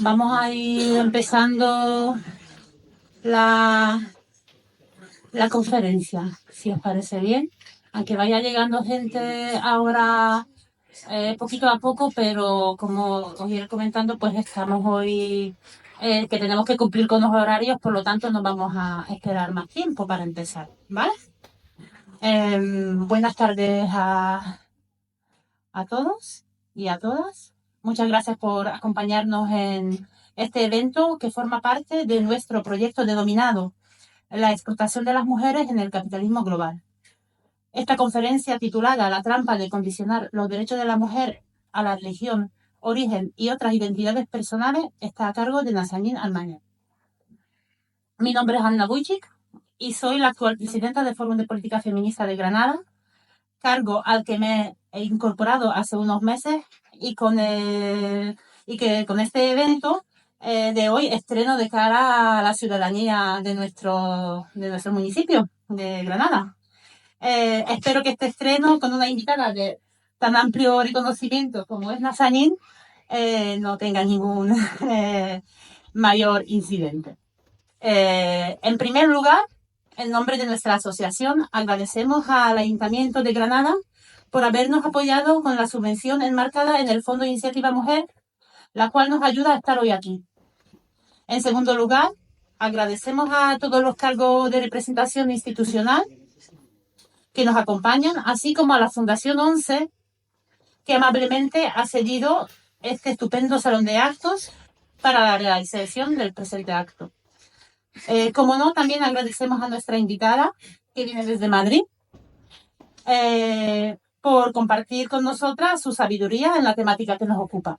Vamos a ir empezando la conferencia, si os parece bien. Aunque vaya llegando gente ahora poquito a poco, pero como os iré comentando, pues estamos hoy que tenemos que cumplir con los horarios, por lo tanto no vamos a esperar más tiempo para empezar, ¿vale? Buenas tardes a todos y a todas. Muchas gracias por acompañarnos en este evento que forma parte de nuestro proyecto denominado La explotación de las mujeres en el capitalismo global. Esta conferencia, titulada La trampa de condicionar los derechos de la mujer a la religión, origen y otras identidades personales, está a cargo de Nazanin Almaña. Mi nombre es Anna Wojcik y soy la actual presidenta del Fórum de Política Feminista de Granada, cargo al que me he incorporado hace unos meses y que con este evento de hoy estreno de cara a la ciudadanía de nuestro municipio de Granada. Espero que este estreno, con una invitada de tan amplio reconocimiento como es Nazanin, no tenga ningún mayor incidente. En primer lugar, en nombre de nuestra asociación, agradecemos al Ayuntamiento de Granada por habernos apoyado con la subvención enmarcada en el Fondo de Iniciativa Mujer, la cual nos ayuda a estar hoy aquí. En segundo lugar, agradecemos a todos los cargos de representación institucional que nos acompañan, así como a la Fundación 11, que amablemente ha cedido este estupendo salón de actos para la realización del presente acto. Como no, también agradecemos a nuestra invitada, que viene desde Madrid, por compartir con nosotras su sabiduría en la temática que nos ocupa.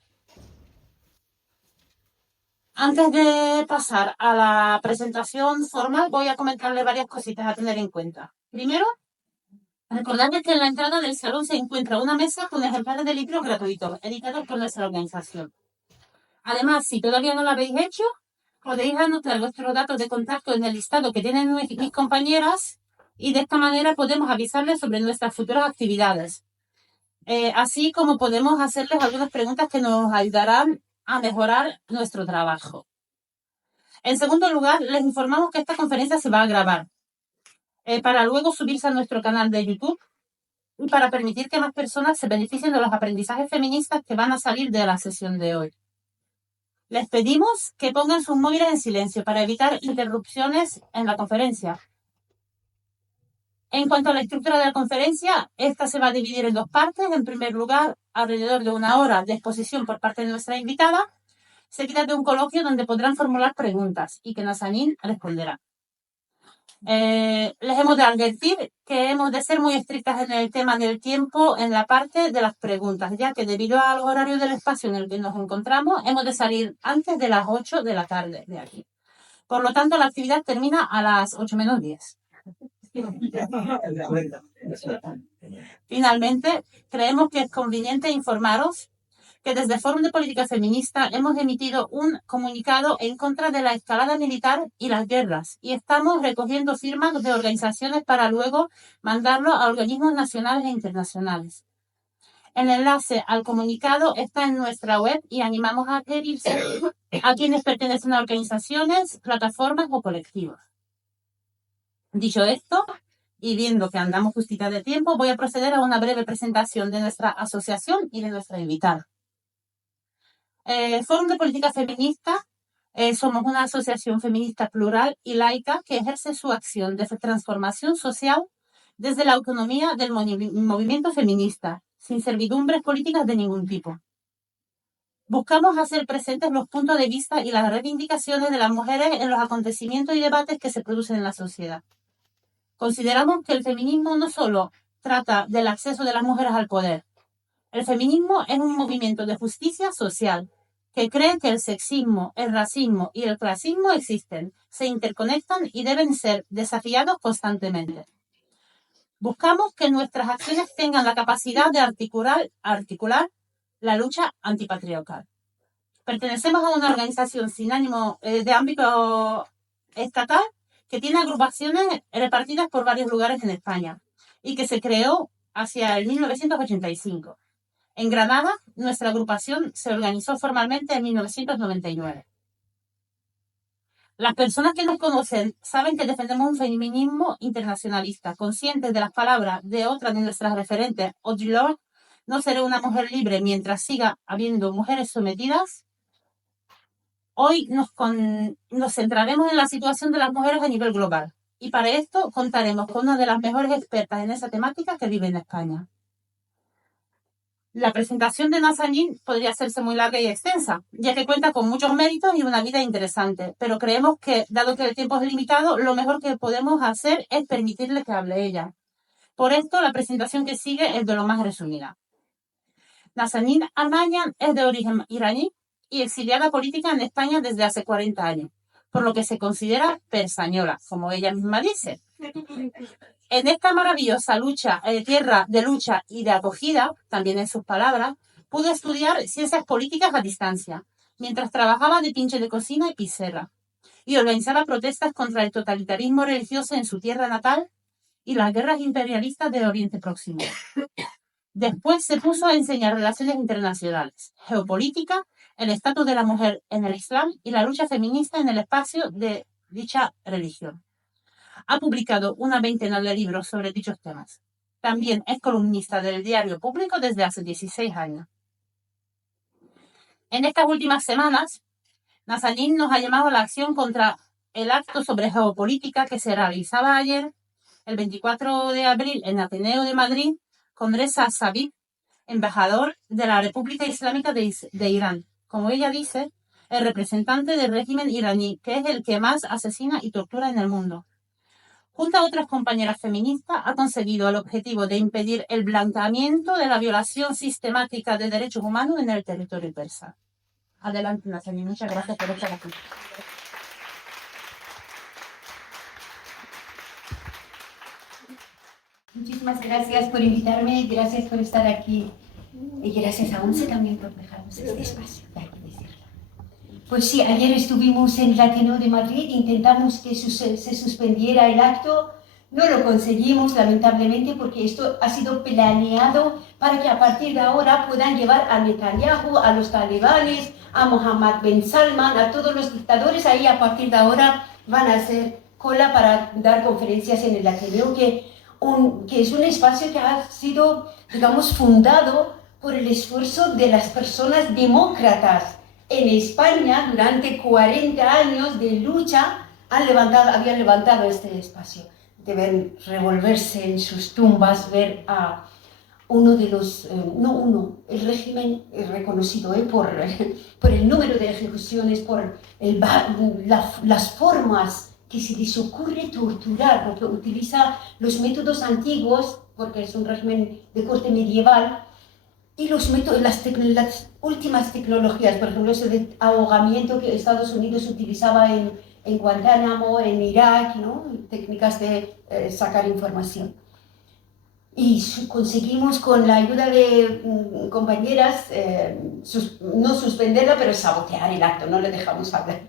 Antes de pasar a la presentación formal, voy a comentarle varias cositas a tener en cuenta. Primero, recordarles que en la entrada del salón se encuentra una mesa con ejemplares de libros gratuitos, editados por nuestra organización. Además, si todavía no lo habéis hecho, podéis anotar vuestros datos de contacto en el listado que tienen mis compañeras y de esta manera podemos avisarles sobre nuestras futuras actividades. Así como podemos hacerles algunas preguntas que nos ayudarán a mejorar nuestro trabajo. En segundo lugar, les informamos que esta conferencia se va a grabar para luego subirse a nuestro canal de YouTube y para permitir que más personas se beneficien de los aprendizajes feministas que van a salir de la sesión de hoy. Les pedimos que pongan sus móviles en silencio para evitar interrupciones en la conferencia. En cuanto a la estructura de la conferencia, esta se va a dividir en dos partes. En primer lugar, alrededor de una hora de exposición por parte de nuestra invitada, seguida de un coloquio donde podrán formular preguntas y que Nazanin responderá. Les hemos de advertir que hemos de ser muy estrictas en el tema del tiempo en la parte de las preguntas, ya que debido al horario del espacio en el que nos encontramos, hemos de salir antes de las 8 de la tarde de aquí. Por lo tanto, la actividad termina a las 8 menos 10. Finalmente, creemos que es conveniente informaros que desde el Fórum de Política Feminista hemos emitido un comunicado en contra de la escalada militar y las guerras y estamos recogiendo firmas de organizaciones para luego mandarlo a organismos nacionales e internacionales. El enlace al comunicado está en nuestra web y animamos a adherirse a quienes pertenecen a organizaciones, plataformas o colectivos. Dicho esto, y viendo que andamos justita de tiempo, voy a proceder a una breve presentación de nuestra asociación y de nuestra invitada. Fórum de Política Feminista somos una asociación feminista plural y laica que ejerce su acción de transformación social desde la autonomía del movimiento feminista, sin servidumbres políticas de ningún tipo. Buscamos hacer presentes los puntos de vista y las reivindicaciones de las mujeres en los acontecimientos y debates que se producen en la sociedad. Consideramos que el feminismo no solo trata del acceso de las mujeres al poder. El feminismo es un movimiento de justicia social que cree que el sexismo, el racismo y el clasismo existen, se interconectan y deben ser desafiados constantemente. Buscamos que nuestras acciones tengan la capacidad de articular la lucha antipatriarcal. Pertenecemos a una organización sin ánimo de ámbito estatal que tiene agrupaciones repartidas por varios lugares en España y que se creó hacia el 1985. En Granada, nuestra agrupación se organizó formalmente en 1999. Las personas que nos conocen saben que defendemos un feminismo internacionalista, conscientes de las palabras de otra de nuestras referentes, Audre Lorde: no seré una mujer libre mientras siga habiendo mujeres sometidas. Hoy nos centraremos en la situación de las mujeres a nivel global, y para esto contaremos con una de las mejores expertas en esa temática que vive en España. La presentación de Nazanin podría hacerse muy larga y extensa, ya que cuenta con muchos méritos y una vida interesante, pero creemos que, dado que el tiempo es limitado, lo mejor que podemos hacer es permitirle que hable ella. Por esto, la presentación que sigue es de lo más resumida. Nazanin Armanian es de origen iraní y exiliada política en España desde hace 40 años, por lo que se considera persañola, como ella misma dice. En esta maravillosa tierra de lucha y de acogida, también en sus palabras, pudo estudiar ciencias políticas a distancia, mientras trabajaba de pinche de cocina y pizzera, y organizaba protestas contra el totalitarismo religioso en su tierra natal y las guerras imperialistas del Oriente Próximo. Después se puso a enseñar relaciones internacionales, geopolítica, el estatus de la mujer en el Islam y la lucha feminista en el espacio de dicha religión. Ha publicado una veintena de libros sobre dichos temas. También es columnista del Diario Público desde hace 16 años. En estas últimas semanas, Nazanin nos ha llamado a la acción contra el acto sobre geopolítica que se realizaba ayer, el 24 de abril, en Ateneo de Madrid, con Reza Sabit, embajador de la República Islámica de Irán. Como ella dice, el representante del régimen iraní, que es el que más asesina y tortura en el mundo. Junto a otras compañeras feministas, ha conseguido el objetivo de impedir el blanqueamiento de la violación sistemática de derechos humanos en el territorio persa. Adelante, Nazanin, muchas gracias por estar aquí. Muchísimas gracias por invitarme, gracias por estar aquí y gracias a ONCE también por dejarnos este espacio, hay que decirlo. Pues sí, ayer estuvimos en el Ateneo de Madrid, intentamos que se suspendiera el acto, no lo conseguimos lamentablemente porque esto ha sido planeado para que a partir de ahora puedan llevar a Netanyahu, a los talibanes, a Mohammed bin Salman, a todos los dictadores, ahí a partir de ahora van a hacer cola para dar conferencias en el Ateneo, que es un espacio que ha sido, digamos, fundado por el esfuerzo de las personas demócratas en España. Durante 40 años de lucha habían levantado este espacio. Deben revolverse en sus tumbas, ver a uno de los, el régimen es reconocido por el número de ejecuciones, por las formas que se les ocurre torturar, porque utiliza los métodos antiguos, porque es un régimen de corte medieval, y las últimas tecnologías, por ejemplo, ese de ahogamiento que Estados Unidos utilizaba en Guantánamo, en Irak, ¿no? Técnicas de sacar información. Y conseguimos, con la ayuda de compañeras, no suspenderla, pero sabotear el acto, no le dejamos hablar.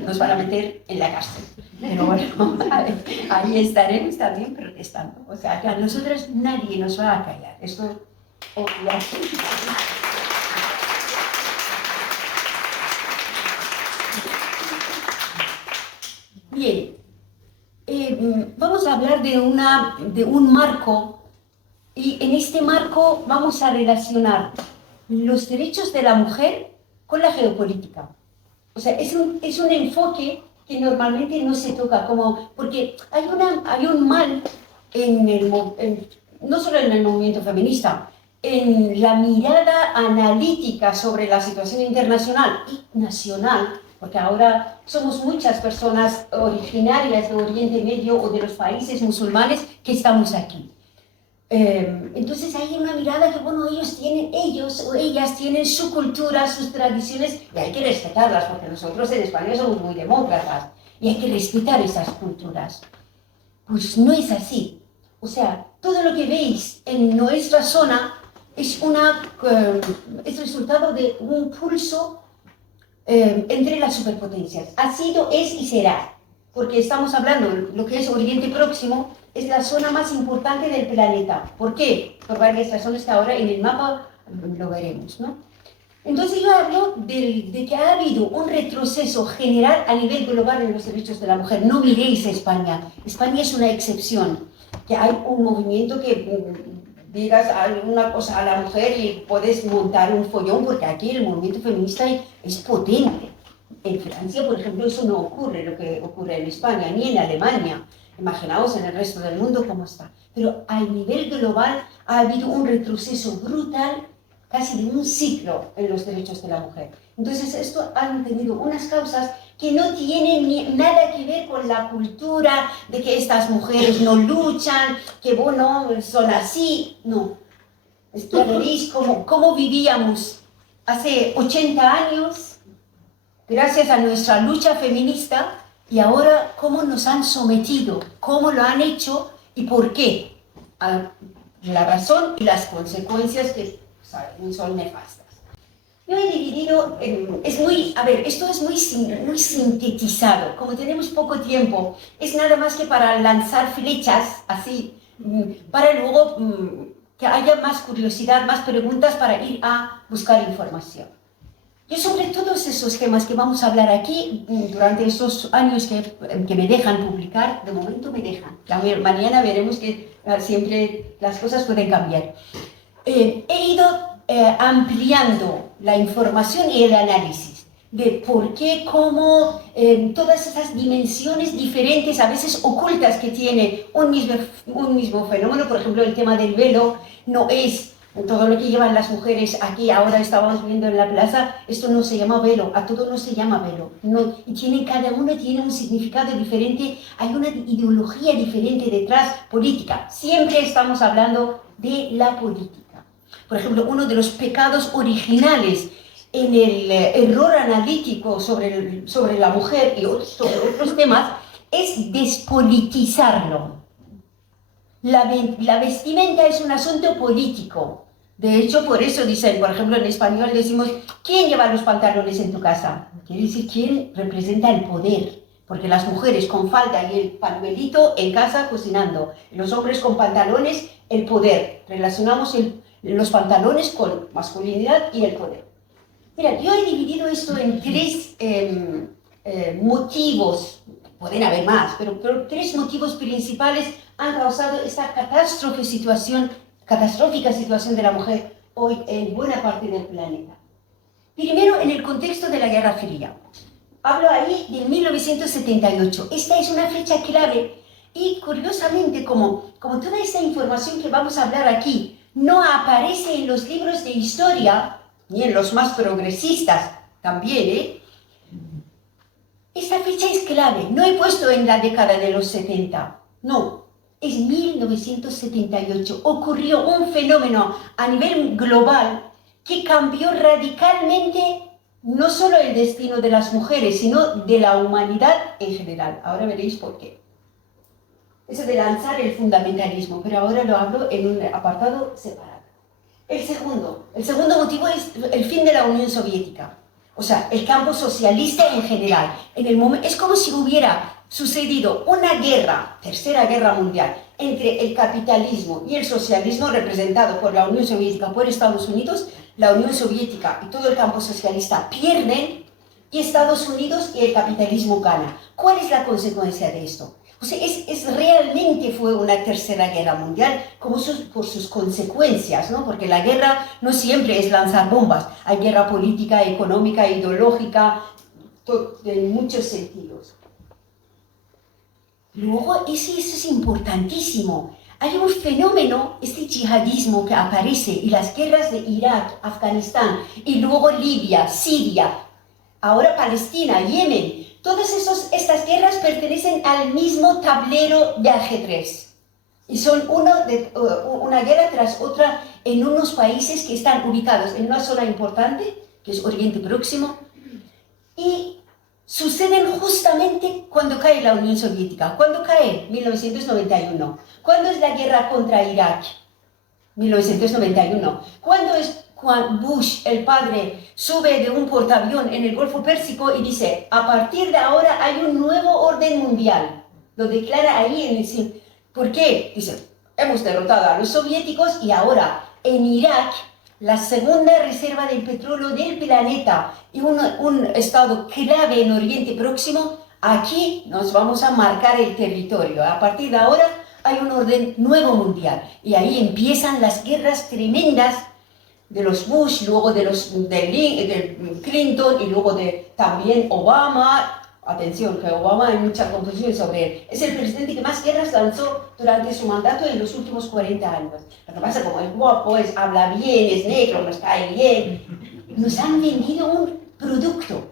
Nos van a meter en la cárcel. Pero bueno, ahí estaremos también protestando. O sea, que a nosotras nadie nos va a callar. Esto bien, vamos a hablar de un marco. Y en este marco vamos a relacionar los derechos de la mujer con la geopolítica. O sea, es un enfoque que normalmente no se toca, porque hay un mal no solo en el movimiento feminista, en la mirada analítica sobre la situación internacional y nacional, porque ahora somos muchas personas originarias de Oriente Medio o de los países musulmanes que estamos aquí. Entonces hay una mirada que, bueno, ellos o ellas tienen su cultura, sus tradiciones, y hay que respetarlas, porque nosotros en España somos muy demócratas, y hay que respetar esas culturas. Pues no es así. O sea, todo lo que veis en nuestra zona es resultado de un pulso entre las superpotencias. Ha sido, es y será. Porque estamos hablando de lo que es Oriente Próximo, es la zona más importante del planeta. ¿Por qué? Por varias razones que ahora en el mapa lo veremos, ¿no? Entonces yo hablo de que ha habido un retroceso general a nivel global en los derechos de la mujer. No miréis a España. España es una excepción. Que hay un movimiento que digas alguna cosa a la mujer y puedes montar un follón, porque aquí el movimiento feminista es potente. En Francia, por ejemplo, eso no ocurre, lo que ocurre en España, ni en Alemania. Imaginaos en el resto del mundo cómo está. Pero a nivel global ha habido un retroceso brutal, casi de un ciclo en los derechos de la mujer. Entonces, esto han tenido unas causas que no tienen nada que ver con la cultura de que estas mujeres no luchan, que bueno, son así. No. Ya veréis cómo vivíamos hace 80 años, gracias a nuestra lucha feminista, y ahora cómo nos han sometido, cómo lo han hecho y por qué. La razón y las consecuencias que son nefastas. Yo he dividido, esto es muy sintetizado, como tenemos poco tiempo, es nada más que para lanzar flechas, así, para luego que haya más curiosidad, más preguntas para ir a buscar información. Yo sobre todos esos temas que vamos a hablar aquí, durante estos años que me dejan publicar, de momento me dejan, mañana veremos que siempre las cosas pueden cambiar. He ido ampliando la información y el análisis de por qué, cómo, todas esas dimensiones diferentes, a veces ocultas, que tiene un mismo fenómeno. Por ejemplo, el tema del velo no es todo lo que llevan las mujeres aquí. Ahora estábamos viendo en la plaza, esto no se llama velo, a todo no se llama velo. No, y cada uno tiene un significado diferente, hay una ideología diferente detrás, política. Siempre estamos hablando de la política. Por ejemplo, uno de los pecados originales en el error analítico sobre la mujer y sobre otros temas es despolitizarlo. La vestimenta es un asunto político. De hecho, por eso dicen, por ejemplo, en español decimos, ¿quién lleva los pantalones en tu casa? Quiere decir, ¿quién representa el poder? Porque las mujeres con falda y el pañuelito en casa cocinando, los hombres con pantalones, el poder. Relacionamos los pantalones con masculinidad y el poder. Mira, yo he dividido esto en tres motivos, pueden haber más, pero tres motivos principales han causado esta catastrófica situación de la mujer hoy en buena parte del planeta. Primero, en el contexto de la Guerra Fría. Hablo ahí de 1978. Esta es una fecha clave y, curiosamente, como toda esta información que vamos a hablar aquí no aparece en los libros de historia, ni en los más progresistas también, esta fecha es clave. No he puesto en la década de los 70, no. Es 1978. Ocurrió un fenómeno a nivel global que cambió radicalmente no solo el destino de las mujeres, sino de la humanidad en general. Ahora veréis por qué. Eso de lanzar el fundamentalismo, pero ahora lo hablo en un apartado separado. El segundo motivo es el fin de la Unión Soviética. O sea, el campo socialista en general. Es como si hubiera sucedido una guerra, tercera guerra mundial, entre el capitalismo y el socialismo representado por la Unión Soviética, por Estados Unidos. La Unión Soviética y todo el campo socialista pierden y Estados Unidos y el capitalismo gana. ¿Cuál es la consecuencia de esto? O sea, realmente fue una tercera guerra mundial por sus consecuencias, ¿no? Porque la guerra no siempre es lanzar bombas. Hay guerra política, económica, ideológica, en muchos sentidos. Luego, eso es importantísimo. Hay un fenómeno, este yihadismo que aparece, y las guerras de Irak, Afganistán, y luego Libia, Siria, ahora Palestina, Yemen. Todas estas guerras pertenecen al mismo tablero de ajedrez. Y son una guerra tras otra en unos países que están ubicados en una zona importante, que es Oriente Próximo, y suceden justamente cuando cae la Unión Soviética. ¿Cuándo cae? 1991. ¿Cuándo es la guerra contra Irak? 1991. ¿Cuándo es cuando Bush, el padre, sube de un portaavión en el Golfo Pérsico y dice, a partir de ahora hay un nuevo orden mundial? Lo declara ahí ¿por qué? Dice, hemos derrotado a los soviéticos y ahora en Irak la segunda reserva del petróleo del planeta y un estado clave en Oriente Próximo, aquí nos vamos a marcar el territorio. A partir de ahora hay un orden nuevo mundial y ahí empiezan las guerras tremendas de los Bush, luego de del Clinton y luego de también Obama. Atención, que Obama hay mucha confusión sobre él. Es el presidente que más guerras lanzó durante su mandato en los últimos 40 años. Lo que pasa, como es guapo, habla bien, es negro, nos cae bien. Nos han vendido un producto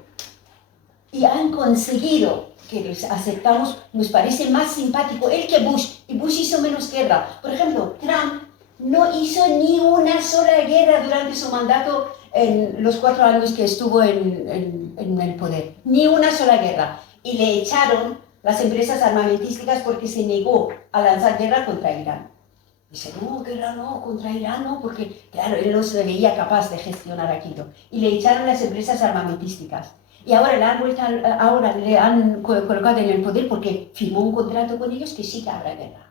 y han conseguido que los aceptamos, nos parece más simpático él que Bush, y Bush hizo menos guerra. Por ejemplo, Trump no hizo ni una sola guerra durante su mandato en los 4 años que estuvo en el poder. Ni una sola guerra. Y le echaron las empresas armamentísticas porque se negó a lanzar guerra contra Irán. Dice, no, guerra no, contra Irán no, porque claro, él no se veía capaz de gestionar aquello. Y le echaron las empresas armamentísticas. Y ahora le han colocado en el poder porque firmó un contrato con ellos que sí que habrá guerra.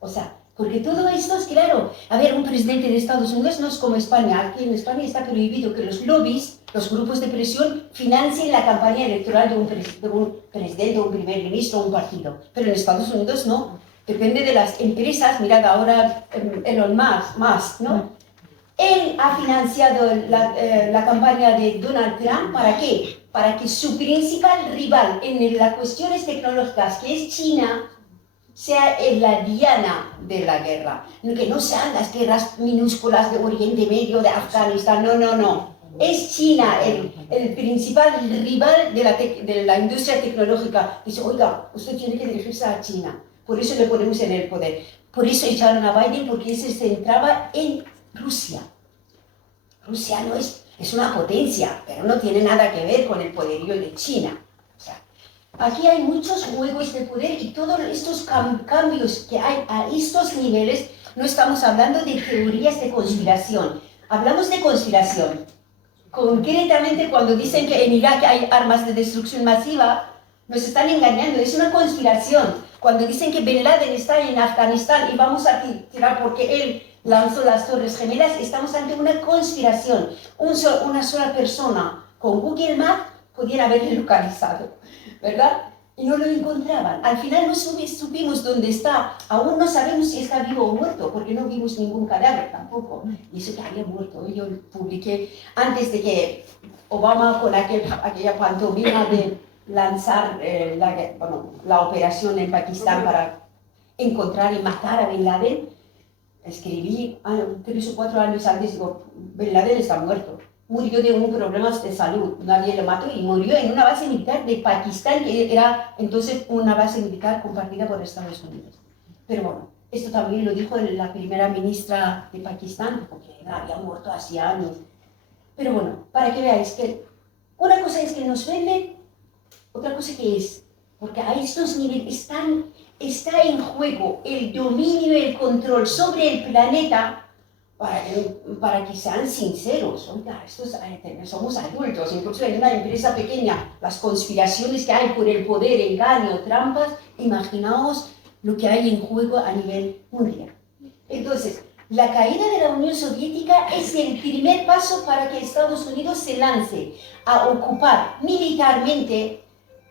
O sea, porque todo esto es claro. A ver, un presidente de Estados Unidos no es como España. Aquí en España está prohibido que los lobbies, los grupos de presión, financien la campaña electoral de un presidente, un primer ministro, un partido. Pero en Estados Unidos no. Depende de las empresas. Mirad ahora Elon Musk, ¿no? Él ha financiado la campaña de Donald Trump. ¿Para qué? Para que su principal rival en las cuestiones tecnológicas, que es China, sea la diana de la guerra. Que no sean las guerras minúsculas de Oriente Medio, de Afganistán, no. Es China el principal rival de la industria tecnológica. Dice, oiga, usted tiene que dirigirse a China. Por eso le ponemos en el poder. Por eso echaron a Biden, porque se centraba en Rusia. Rusia no es una potencia, pero no tiene nada que ver con el poderío de China. O sea, aquí hay muchos juegos de poder y todos estos cambios que hay a estos niveles, no estamos hablando de teorías de conspiración, hablamos de conspiración. Concretamente, cuando dicen que en Irak hay armas de destrucción masiva, nos están engañando, es una conspiración. Cuando dicen que Bin Laden está en Afganistán y vamos a tirar porque él lanzó las Torres Gemelas, estamos ante una conspiración. Una sola persona con Google Maps pudiera haberle localizado, ¿verdad? Y no lo encontraban. Al final no supimos dónde está. Aún no sabemos si está vivo o muerto, porque no vimos ningún cadáver tampoco. Y eso que había muerto. Yo publiqué antes de que Obama, con aquella pantomima de lanzar la operación en Pakistán para encontrar y matar a Bin Laden, escribí 3 o 4 años antes, digo, Bin Laden está muerto. Murió de un problema de salud, nadie lo mató y murió en una base militar de Pakistán, que era entonces una base militar compartida por Estados Unidos. Pero bueno, esto también lo dijo la primera ministra de Pakistán, porque había muerto hace años. Pero bueno, para que veáis que una cosa es que nos venden, otra cosa que es, porque a estos niveles está en juego el dominio y el control sobre el planeta. Para que sean sinceros, oiga, somos adultos, incluso en una empresa pequeña, las conspiraciones que hay por el poder, engaño, trampas, imaginaos lo que hay en juego a nivel mundial. Entonces, la caída de la Unión Soviética es el primer paso para que Estados Unidos se lance a ocupar militarmente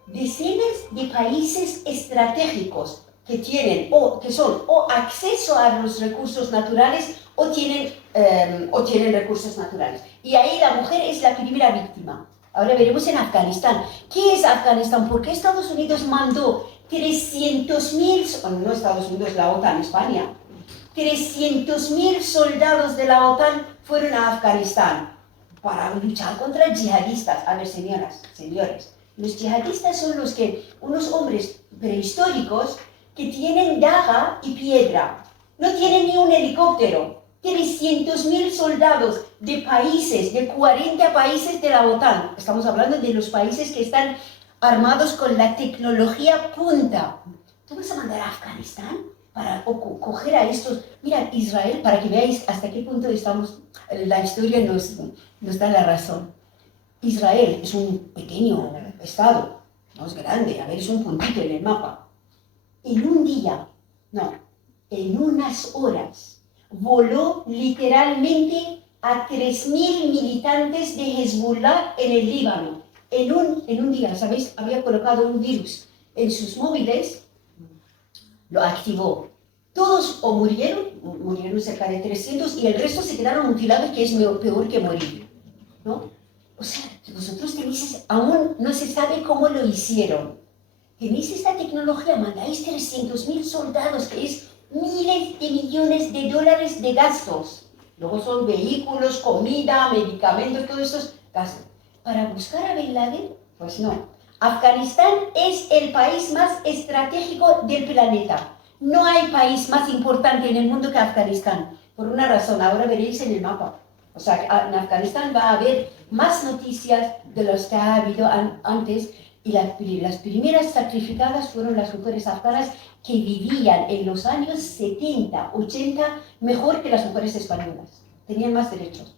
decenas de países estratégicos que tienen que son acceso a los recursos naturales o tienen recursos naturales. Y ahí la mujer es la primera víctima. Ahora veremos en Afganistán. ¿Qué es Afganistán? ¿Por qué Estados Unidos mandó 300.000, no Estados Unidos, la OTAN, España, 300.000 soldados de la OTAN fueron a Afganistán para luchar contra yihadistas? A ver, señoras, señores, los yihadistas son unos hombres prehistóricos que tienen daga y piedra. No tienen ni un helicóptero. 300.000 soldados de países, de 40 países de la OTAN. Estamos hablando de los países que están armados con la tecnología punta. ¿Tú vas a mandar a Afganistán para coger a estos? Mirad, Israel, para que veáis hasta qué punto estamos, la historia nos da la razón. Israel es un pequeño estado, no es grande, a ver, es un puntito en el mapa. En un día, no, en unas horas, voló literalmente a 3.000 militantes de Hezbollah en el Líbano. En un día, ¿sabéis? Había colocado un virus en sus móviles, lo activó. Todos o murieron cerca de 300 y el resto se quedaron mutilados, que es peor que morir, ¿no? O sea, vosotros tenéis, aún no se sabe cómo lo hicieron. Tenéis esta tecnología, mandáis 300.000 soldados, que es miles de millones de dólares de gastos. Luego son vehículos, comida, medicamentos, todos estos gastos. Para buscar a Bin Laden, pues no. Afganistán es el país más estratégico del planeta. No hay país más importante en el mundo que Afganistán. Por una razón, ahora veréis en el mapa. O sea, en Afganistán va a haber más noticias de las que ha habido antes. Y las primeras sacrificadas fueron las mujeres afganas que vivían en los años 70, 80 mejor que las mujeres españolas. Tenían más derechos.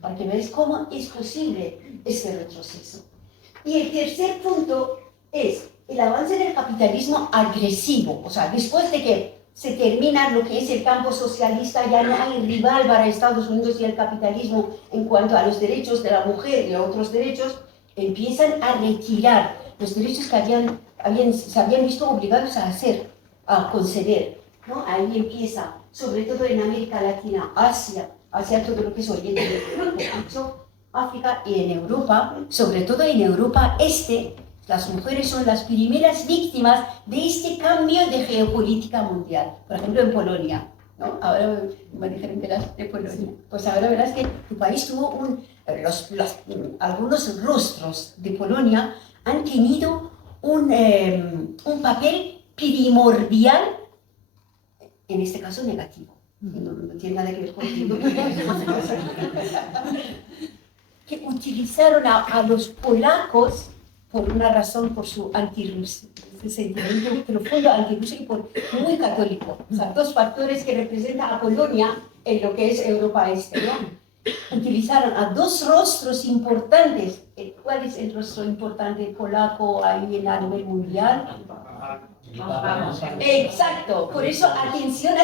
Para que veáis cómo es posible ese retroceso. Y el tercer punto es el avance del capitalismo agresivo. O sea, después de que se termina lo que es el campo socialista, ya no hay rival para Estados Unidos y el capitalismo en cuanto a los derechos de la mujer y otros derechos, empiezan a retirar los derechos que se habían visto obligados a conceder, ¿no? Ahí empieza, sobre todo en América Latina, Asia, todo lo que es Oriente Medio, África y en Europa, sobre todo en Europa Este, las mujeres son las primeras víctimas de este cambio de geopolítica mundial. Por ejemplo, en Polonia, ¿no? Ahora me dijeron que eras de Polonia. Pues ahora verás que tu país tuvo algunos rostros de Polonia han tenido un papel primordial, en este caso negativo. No tiene nada que ver contigo. Que utilizaron a los polacos por una razón, por su sentimiento profundo antirruso y por muy católico. O sea, dos factores que representan a Polonia en lo que es Europa Este, ¿no? Utilizaron a dos rostros importantes. ¿Cuál es el rostro importante polaco ahí a nivel mundial? Exacto, por eso atención,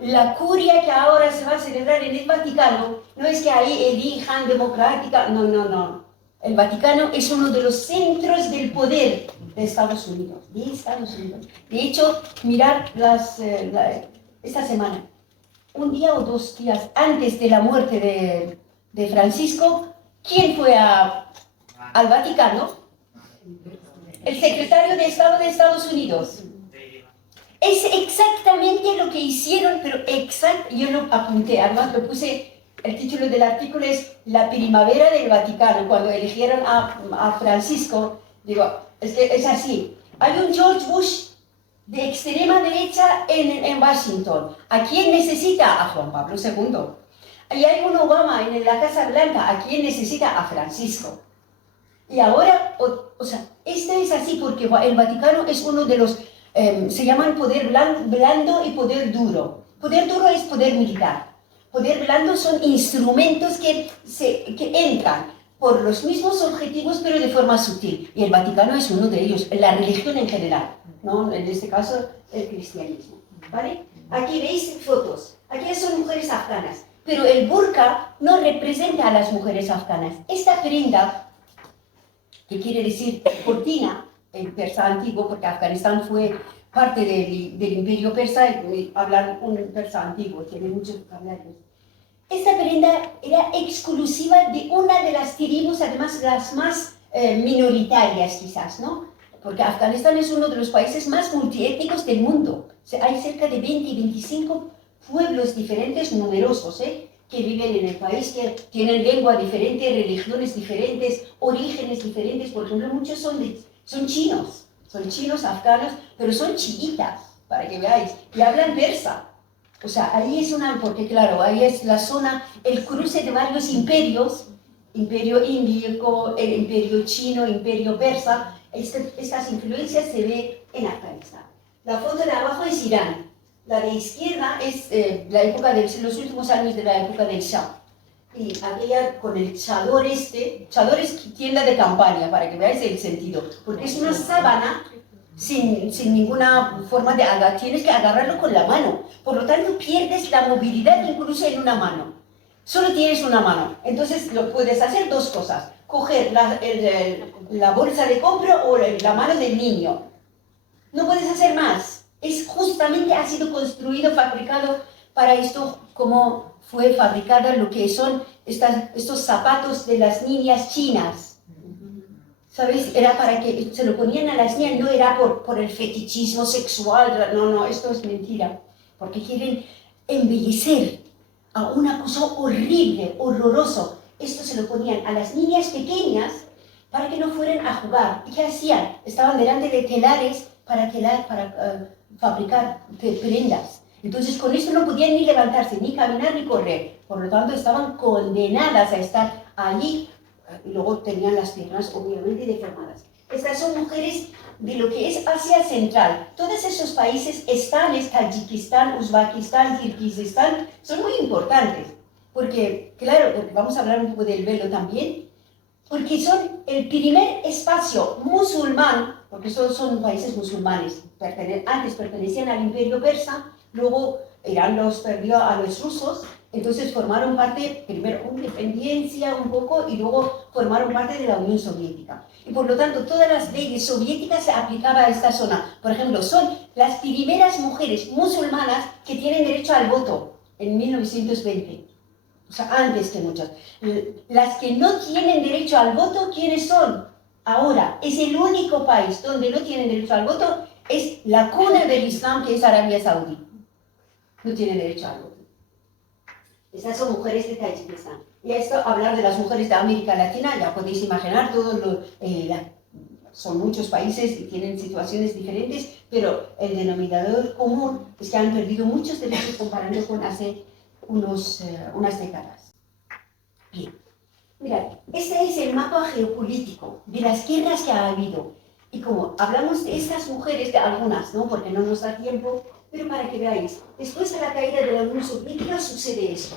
la curia que ahora se va a celebrar en el Vaticano, no es que ahí elijan democrática, no. El Vaticano es uno de los centros del poder de Estados Unidos, De hecho, mirad esta semana, un día o 2 días antes de la muerte de Francisco, ¿quién fue al Vaticano? El secretario de Estado de Estados Unidos. Es exactamente lo que hicieron, pero yo lo apunté, además lo puse, el título del artículo es La primavera del Vaticano, cuando eligieron a Francisco, digo, es que es así. Hay un George Bush de extrema derecha en Washington. ¿A quién necesita? A Juan Pablo II. Y hay un Obama en la Casa Blanca. ¿A quién necesita? A Francisco. Y ahora, o sea, esto es así porque el Vaticano es uno de los, se llaman poder blando y poder duro. Poder duro es poder militar. Poder blando son instrumentos que entran por los mismos objetivos, pero de forma sutil. Y el Vaticano es uno de ellos, la religión en general, ¿no? En este caso, el cristianismo, ¿vale? Aquí veis fotos. Aquí son mujeres afganas, pero el burka no representa a las mujeres afganas. Esta prenda, que quiere decir cortina, en persa antiguo, porque Afganistán fue parte del imperio persa, y hablan un persa antiguo, tiene muchos vocabularios. Esta prenda era exclusiva de una de las tribus, además las más minoritarias quizás, ¿no? Porque Afganistán es uno de los países más multiétnicos del mundo. O sea, hay cerca de 20 y 25 pueblos diferentes, numerosos, que viven en el país, que tienen lengua diferente, religiones diferentes, orígenes diferentes. Por ejemplo, muchos son chinos afganos, pero son chiitas, para que veáis, y hablan persa. O sea, ahí es porque claro, ahí es la zona, el cruce de varios imperios, imperio indio, el imperio chino, imperio persa. Estas influencias se ven en Afganistán. La foto de abajo es Irán. La de izquierda es los últimos años de la época del Shah. Y aquella con el chador chador es tienda de campaña, para que veáis el sentido. Porque es una sábana sin ninguna forma de tienes que agarrarlo con la mano. Por lo tanto, pierdes la movilidad incluso en una mano. Solo tienes una mano. Entonces lo puedes hacer dos cosas. Coger la bolsa de compra o la mano del niño. No puedes hacer más. Es justamente ha sido construido, fabricado para esto, como fue fabricada lo que son estos zapatos de las niñas chinas. ¿Sabéis? Era para que se lo ponían a las niñas, no era por el fetichismo sexual. No, esto es mentira. Porque quieren embellecer a una cosa horrible, horroroso. Esto se lo ponían a las niñas pequeñas para que no fueran a jugar. ¿Y qué hacían? Estaban delante de telares para fabricar prendas. Entonces con esto no podían ni levantarse, ni caminar, ni correr. Por lo tanto estaban condenadas a estar allí. Y luego tenían las piernas obviamente deformadas. Estas son mujeres de lo que es Asia Central. Todos esos países, Tayikistán, Uzbekistán, Kirguistán, son muy importantes. Porque, claro, vamos a hablar un poco del velo también, porque son el primer espacio musulmán, porque son países musulmanes, antes pertenecían al Imperio Persa, luego Irán los perdió a los rusos, entonces formaron parte, primero una independencia un poco, y luego formaron parte de la Unión Soviética. Y por lo tanto, todas las leyes soviéticas se aplicaban a esta zona. Por ejemplo, son las primeras mujeres musulmanas que tienen derecho al voto en 1920. O sea, antes que muchas. Las que no tienen derecho al voto, ¿quiénes son? Ahora, es el único país donde no tienen derecho al voto, es la cuna del Islam, que es Arabia Saudí. No tienen derecho al voto. Esas son mujeres de Tayikistán. Y a esto, hablar de las mujeres de América Latina, ya podéis imaginar, son muchos países y tienen situaciones diferentes, pero el denominador común es que han perdido muchos derechos comparando con hace unas décadas. Bien, mirad, este es el mapa geopolítico de las guerras que ha habido. Y como hablamos de estas mujeres, de algunas, ¿no? Porque no nos da tiempo, pero para que veáis, después de la caída de la Unión Soviética sucede esto.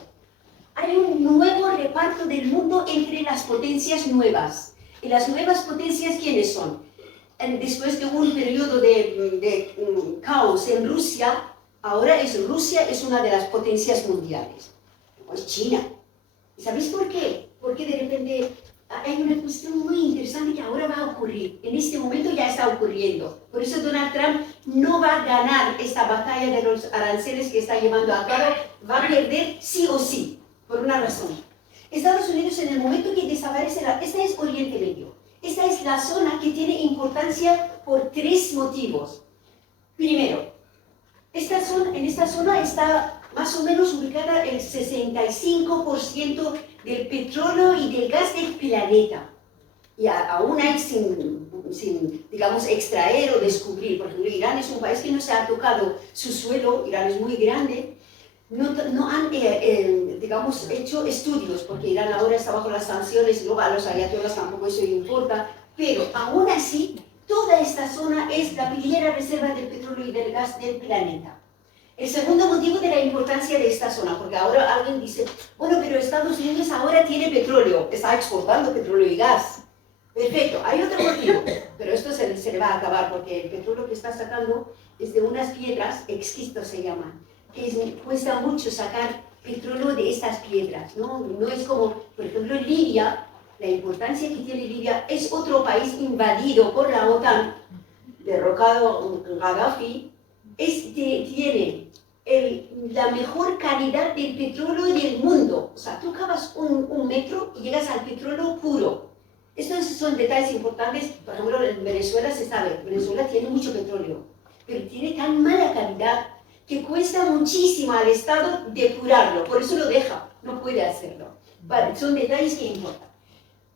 Hay un nuevo reparto del mundo entre las potencias nuevas. ¿Y las nuevas potencias quiénes son? Después de un periodo de caos en Rusia, ahora Rusia es una de las potencias mundiales. Pues China. ¿Y sabéis por qué? Porque de repente hay una cuestión muy interesante que ahora va a ocurrir. En este momento ya está ocurriendo. Por eso Donald Trump no va a ganar esta batalla de los aranceles que está llevando a cabo. Va a perder sí o sí. Por una razón. Estados Unidos, en el momento que desaparece, esta es Oriente Medio. Esta es la zona que tiene importancia por tres motivos. Primero, en esta zona está más o menos ubicada el 65% del petróleo y del gas del planeta. Y aún hay sin, digamos, extraer o descubrir. Por ejemplo, Irán es un país que no se ha tocado su suelo, Irán es muy grande. No han, digamos, hecho estudios, porque Irán ahora está bajo las sanciones y luego a los ayatolás tampoco eso importa, pero aún así, toda esta zona es la primera reserva del petróleo y del gas del planeta. El segundo motivo de la importancia de esta zona, porque ahora alguien dice, bueno, pero Estados Unidos ahora tiene petróleo, está exportando petróleo y gas. Perfecto, hay otro motivo, pero esto se le va a acabar, porque el petróleo que está sacando es de unas piedras, esquisto se llaman, que cuesta mucho sacar petróleo de estas piedras, ¿no? No es como, por ejemplo, Libia, la importancia que tiene Libia, es otro país invadido por la OTAN, derrocado Gaddafi, tiene la mejor calidad del petróleo del mundo. O sea, tú cavas un metro y llegas al petróleo puro. Estos son detalles importantes. Por ejemplo, en Venezuela se sabe, Venezuela tiene mucho petróleo, pero tiene tan mala calidad que cuesta muchísimo al Estado depurarlo, por eso lo deja, no puede hacerlo. Vale, son detalles que importan.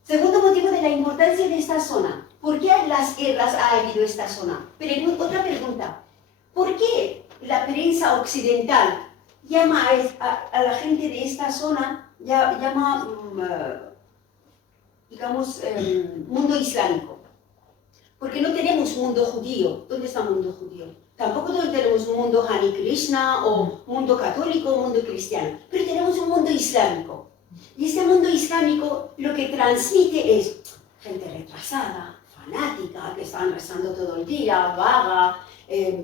Segundo motivo de la importancia de esta zona. ¿Por qué las guerras ha habido en esta zona? Otra pregunta. ¿Por qué la prensa occidental llama a la gente de esta zona, digamos, mundo islámico? Porque no tenemos mundo judío. ¿Dónde está el mundo judío? Tampoco tenemos un mundo Hare Krishna o mundo católico o mundo cristiano, pero tenemos un mundo islámico. Y este mundo islámico lo que transmite es gente retrasada, fanática, que están rezando todo el día, vaga,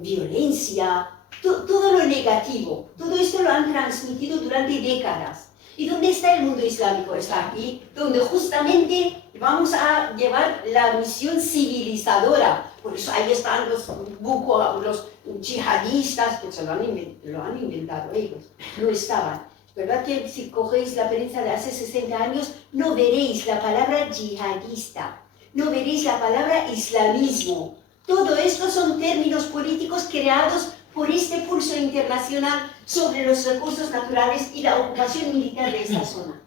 violencia, todo lo negativo. Todo esto lo han transmitido durante décadas. ¿Y dónde está el mundo islámico? Está aquí, donde justamente vamos a llevar la misión civilizadora. Por eso ahí están los yihadistas, que se lo han inventado ellos, no estaban. ¿Verdad que si cogéis la prensa de hace 60 años, no veréis la palabra yihadista, no veréis la palabra islamismo? Todo esto son términos políticos creados por este pulso internacional sobre los recursos naturales y la ocupación militar de esta zona.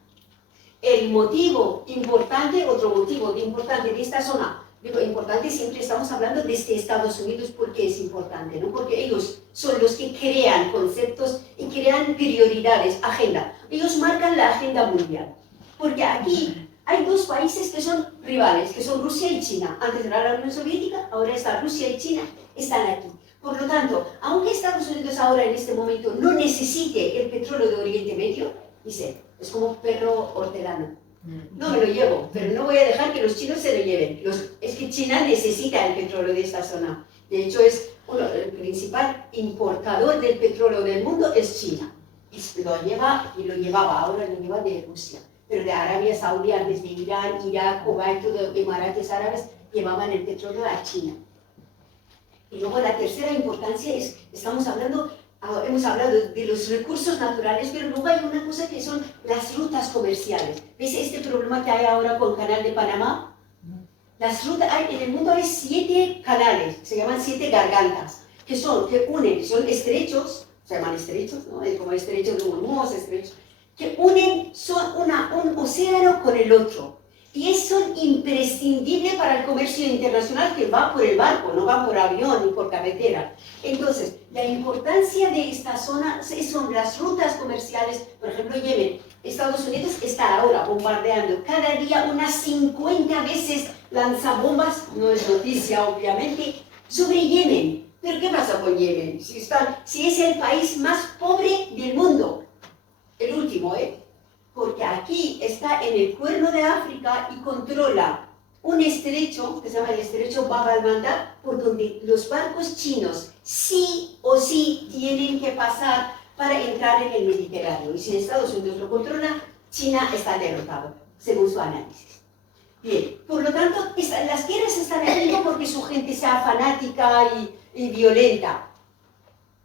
El motivo importante, otro motivo importante de esta zona, digo importante, siempre estamos hablando desde Estados Unidos porque es importante, ¿no? Porque ellos son los que crean conceptos y crean prioridades, agenda. Ellos marcan la agenda mundial. Porque aquí hay dos países que son rivales, que son Rusia y China. Antes era la Unión Soviética, ahora está Rusia y China, están aquí. Por lo tanto, aunque Estados Unidos ahora en este momento no necesite el petróleo de Oriente Medio, dice, es como un perro hortelano. No me lo llevo, pero no voy a dejar que los chinos se lo lleven. Es que China necesita el petróleo de esta zona. De hecho, el principal importador del petróleo del mundo es China. Y lo llevaba, ahora lo lleva de Rusia. Pero de Arabia Saudí, antes de Irán, Irak, Kuwait, todos Emiratos Árabes, llevaban el petróleo a China. Y luego la tercera importancia es, hemos hablado de los recursos naturales, pero luego hay una cosa que son las rutas comerciales. ¿Ves este problema que hay ahora con el Canal de Panamá? Las rutas, en el mundo hay 7 canales, se llaman 7 gargantas, que unen, son estrechos, se llaman estrechos, ¿no? Como estrechos de Hormuz, estrechos, que unen, son un océano con el otro. Y eso es imprescindible para el comercio internacional que va por el barco, no va por avión ni por carretera. Entonces, la importancia de esta zona son las rutas comerciales. Por ejemplo, Yemen. Estados Unidos está ahora bombardeando cada día unas 50 veces lanzabombas, no es noticia obviamente, sobre Yemen. ¿Pero qué pasa con Yemen? Si es el país más pobre del mundo, el último, porque aquí está en el cuerno de África y controla un estrecho, que se llama el estrecho Bab al-Mandab, por donde los barcos chinos sí o sí tienen que pasar para entrar en el Mediterráneo. Y si Estados Unidos lo controla, China está derrotado, según su análisis. Bien, por lo tanto, las guerras están aquí no porque su gente sea fanática y violenta.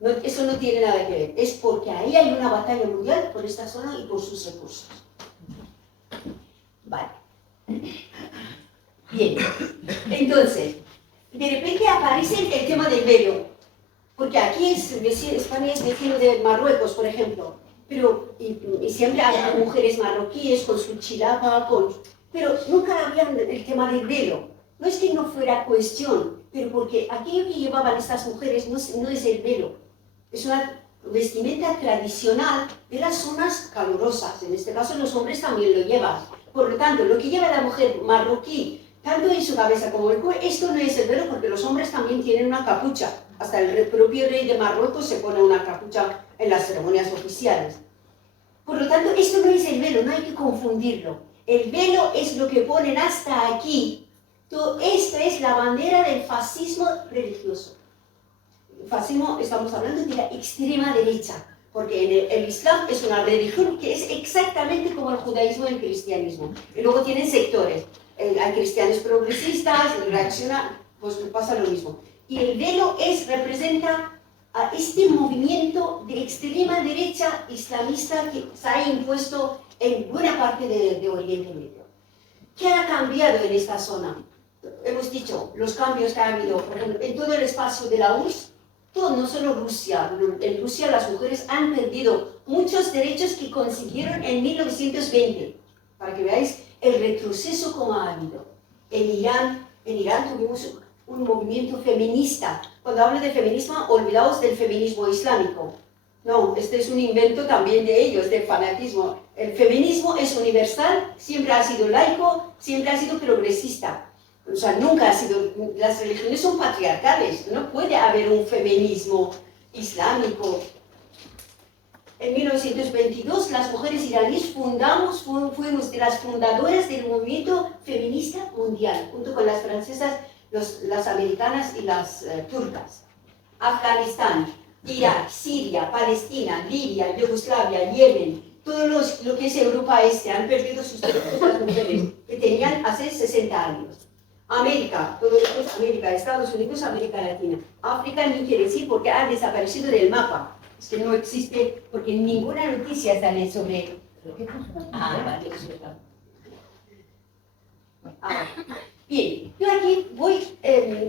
No, eso no tiene nada que ver, es porque ahí hay una batalla mundial por esta zona y por sus recursos. Vale. Bien, entonces, de repente aparece el tema del velo, porque aquí España es vecino de Marruecos, por ejemplo, pero y siempre hay mujeres marroquíes con su chilapa, pero nunca había el tema del velo. No es que no fuera cuestión, pero porque aquello que llevaban estas mujeres no es el velo. Es una vestimenta tradicional de las zonas calurosas. En este caso los hombres también lo llevan. Por lo tanto, lo que lleva la mujer marroquí, tanto en su cabeza como en el cuello, esto no es el velo porque los hombres también tienen una capucha. Hasta el propio rey de Marruecos se pone una capucha en las ceremonias oficiales. Por lo tanto, esto no es el velo, no hay que confundirlo. El velo es lo que ponen hasta aquí. Esta es la bandera del fascismo religioso. Fascismo, estamos hablando de la extrema derecha, porque el Islam es una religión que es exactamente como el judaísmo y el cristianismo. Y luego tienen sectores, hay cristianos progresistas, reaccionan, pues pasa lo mismo. Y el velo representa a este movimiento de extrema derecha islamista que se ha impuesto en buena parte de Oriente Medio. ¿Qué ha cambiado en esta zona? Hemos dicho los cambios que ha habido, por ejemplo, en todo el espacio de la URSS, no solo Rusia. En Rusia las mujeres han perdido muchos derechos que consiguieron en 1920, para que veáis el retroceso como ha habido. En Irán tuvimos un movimiento feminista. Cuando hablo de feminismo, olvidaos del feminismo islámico. No, este es un invento también de ellos, del fanatismo. El feminismo es universal, siempre ha sido laico, siempre ha sido progresista. O sea, nunca ha sido, las religiones son patriarcales, no puede haber un feminismo islámico. En 1922 las mujeres iraníes fuimos de las fundadoras del movimiento feminista mundial, junto con las francesas, las americanas y las turcas. Afganistán, Irak, Siria, Palestina, Libia, Yugoslavia, Yemen, lo que es Europa Este han perdido sus derechos las mujeres que tenían hace 60 años. América, todo esto es América, Estados Unidos, América Latina. África ni quiere decir porque ha desaparecido del mapa. Es que no existe, porque ninguna noticia sale sobre... Vale, es verdad. Bien, yo aquí voy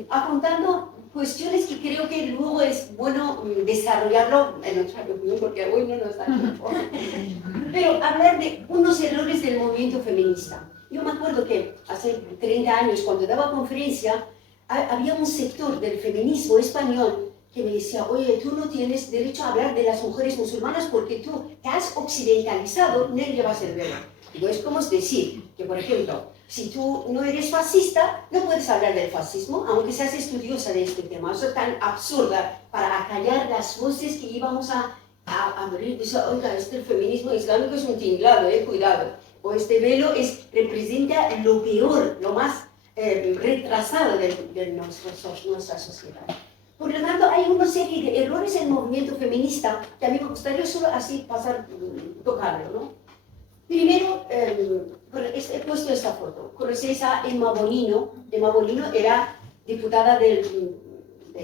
apuntando cuestiones que creo que luego es bueno desarrollarlo en otra reunión, porque hoy no nos da tiempo. Pero hablar de unos errores del movimiento feminista. Yo me acuerdo que hace 30 años, cuando daba conferencia, había un sector del feminismo español que me decía, oye, tú no tienes derecho a hablar de las mujeres musulmanas porque tú te has occidentalizado, no llevas el velo. Digo, es como decir que, por ejemplo, si tú no eres fascista, no puedes hablar del fascismo, aunque seas estudiosa de este tema. Eso es tan absurda para acallar las voces que íbamos a abrir. Dice, oiga, el feminismo islámico es un tinglado, cuidado. O este velo representa lo peor, lo más retrasado de nuestra sociedad. Por lo tanto, hay una serie de errores en el movimiento feminista que a mí me gustaría solo así tocarlo, ¿no? Primero, he puesto esta foto. ¿Conocéis a Emma Bonino? Emma Bonino era diputada de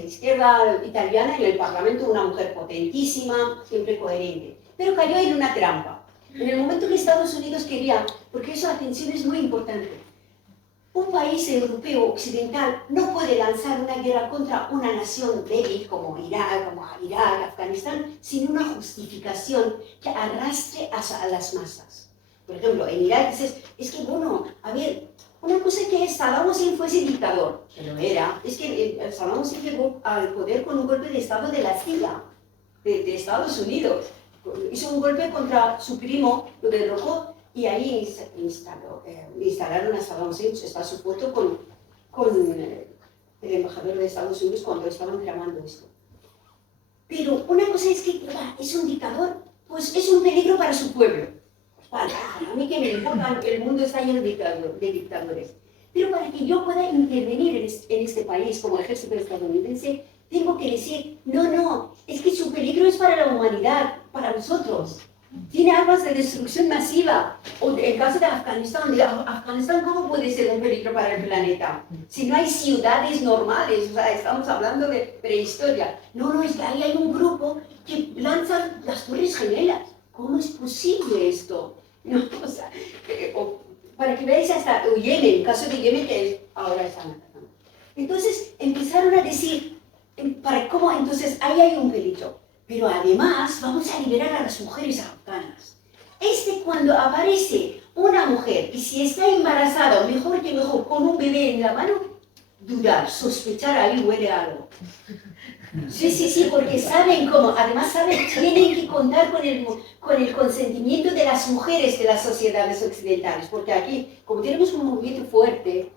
izquierda italiana en el Parlamento, una mujer potentísima, siempre coherente. Pero cayó en una trampa. En el momento que Estados Unidos quería, porque eso, atención, es muy importante, un país europeo occidental no puede lanzar una guerra contra una nación débil como Irak, Afganistán, sin una justificación que arrastre a las masas. Por ejemplo, en Irak dices, es que bueno, a ver, una cosa que Saddam Hussein fuese dictador, que lo era, es que Saddam Hussein llegó al poder con un golpe de estado de la CIA, de Estados Unidos. Hizo un golpe contra su primo, lo derrocó, y ahí instalaron a Saddam Hussein. Está su foto con el embajador de Estados Unidos cuando estaban tramando esto. Pero una cosa es que es un dictador, pues es un peligro para su pueblo. Vale, a mí que me importa, el mundo está lleno de dictadores. Pero para que yo pueda intervenir en este país como ejército estadounidense, tengo que decir, no, es que su peligro es para la humanidad, para nosotros. Tiene armas de destrucción masiva. O el caso de Afganistán. Afganistán, ¿cómo puede ser un peligro para el planeta? Si no hay ciudades normales, o sea, estamos hablando de prehistoria. No, es que ahí hay un grupo que lanza las Torres Gemelas. ¿Cómo es posible esto? No, o sea, para que veáis hasta Yemen, el caso de Yemen que ahora están atacando. Entonces empezaron a decir, ¿cómo? Entonces ahí hay un peligro. Pero además vamos a liberar a las mujeres afganas. Cuando aparece una mujer y si está embarazada, mejor que mejor, con un bebé en la mano, dudar, sospechar, ahí huele algo. Sí, porque saben cómo, además tienen que contar con el consentimiento de las mujeres de las sociedades occidentales, porque aquí, como tenemos un movimiento fuerte,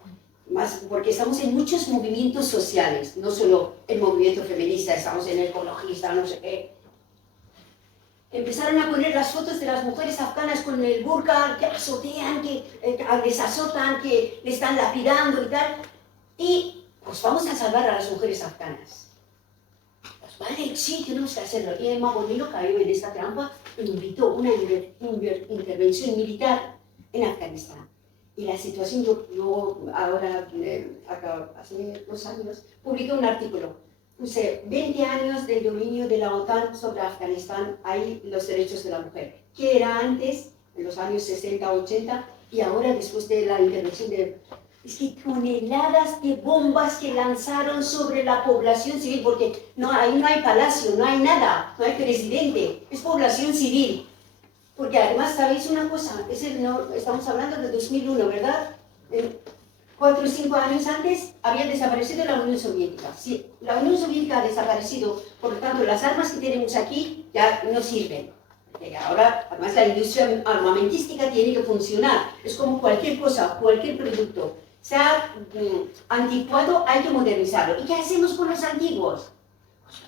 más porque estamos en muchos movimientos sociales, no solo el movimiento feminista, estamos en el ecologista, no sé qué. Empezaron a poner las fotos de las mujeres afganas con el burka, que azotean, que les azotan, que le están lapidando y tal. Y pues vamos a salvar a las mujeres afganas. Pues vale, sí, tenemos que hacerlo. Y Emma Bonino cayó en esta trampa e invitó una intervención militar en Afganistán. Y la situación, yo ahora, hace 2 años, publiqué un artículo. Puse 20 años del dominio de la OTAN sobre Afganistán, ahí los derechos de la mujer. ¿Qué era antes, en los años 60, 80, y ahora después de la intervención de... Es que toneladas de bombas que lanzaron sobre la población civil, porque ahí no hay palacio, no hay nada, no hay presidente, es población civil. Porque además, ¿sabéis una cosa? Estamos hablando de 2001, ¿verdad? 4 o 5 años antes había desaparecido la Unión Soviética. Sí, la Unión Soviética ha desaparecido, por lo tanto, las armas que tenemos aquí ya no sirven. Ahora, además, la industria armamentística tiene que funcionar. Es como cualquier cosa, cualquier producto. Se ha anticuado, hay que modernizarlo. ¿Y qué hacemos con los antiguos?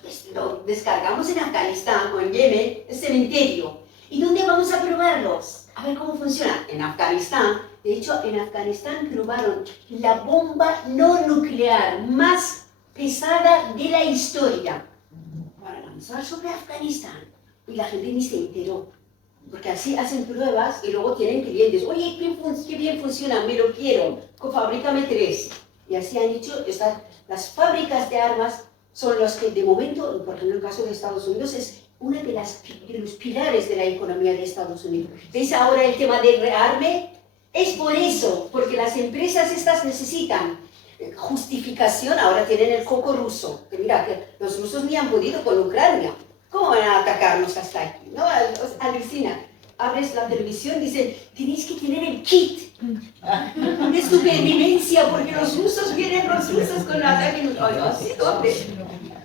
Pues lo descargamos en Afganistán o en Yemen, el cementerio. ¿Y dónde vamos a probarlos? A ver cómo funciona. En Afganistán. De hecho, en Afganistán probaron la bomba no nuclear más pesada de la historia para lanzar sobre Afganistán. Y la gente ni se enteró. Porque así hacen pruebas y luego tienen clientes. Oye, qué bien funciona, me lo quiero, fabrícame 3. Y así han hecho, las fábricas de armas son las que de momento, por ejemplo en el caso de Estados Unidos, es uno de los pilares de la economía de Estados Unidos. ¿Veis ahora el tema del rearme? Es por eso, porque las empresas estas necesitan justificación. Ahora tienen el coco ruso, que mira, que los rusos ni han podido con Ucrania. ¿Cómo van a atacarnos hasta aquí? ¿No? Alucina. Abres la televisión y dicen, tenéis que tener el kit de supervivencia porque los rusos vienen con el ataque. Así, hombre.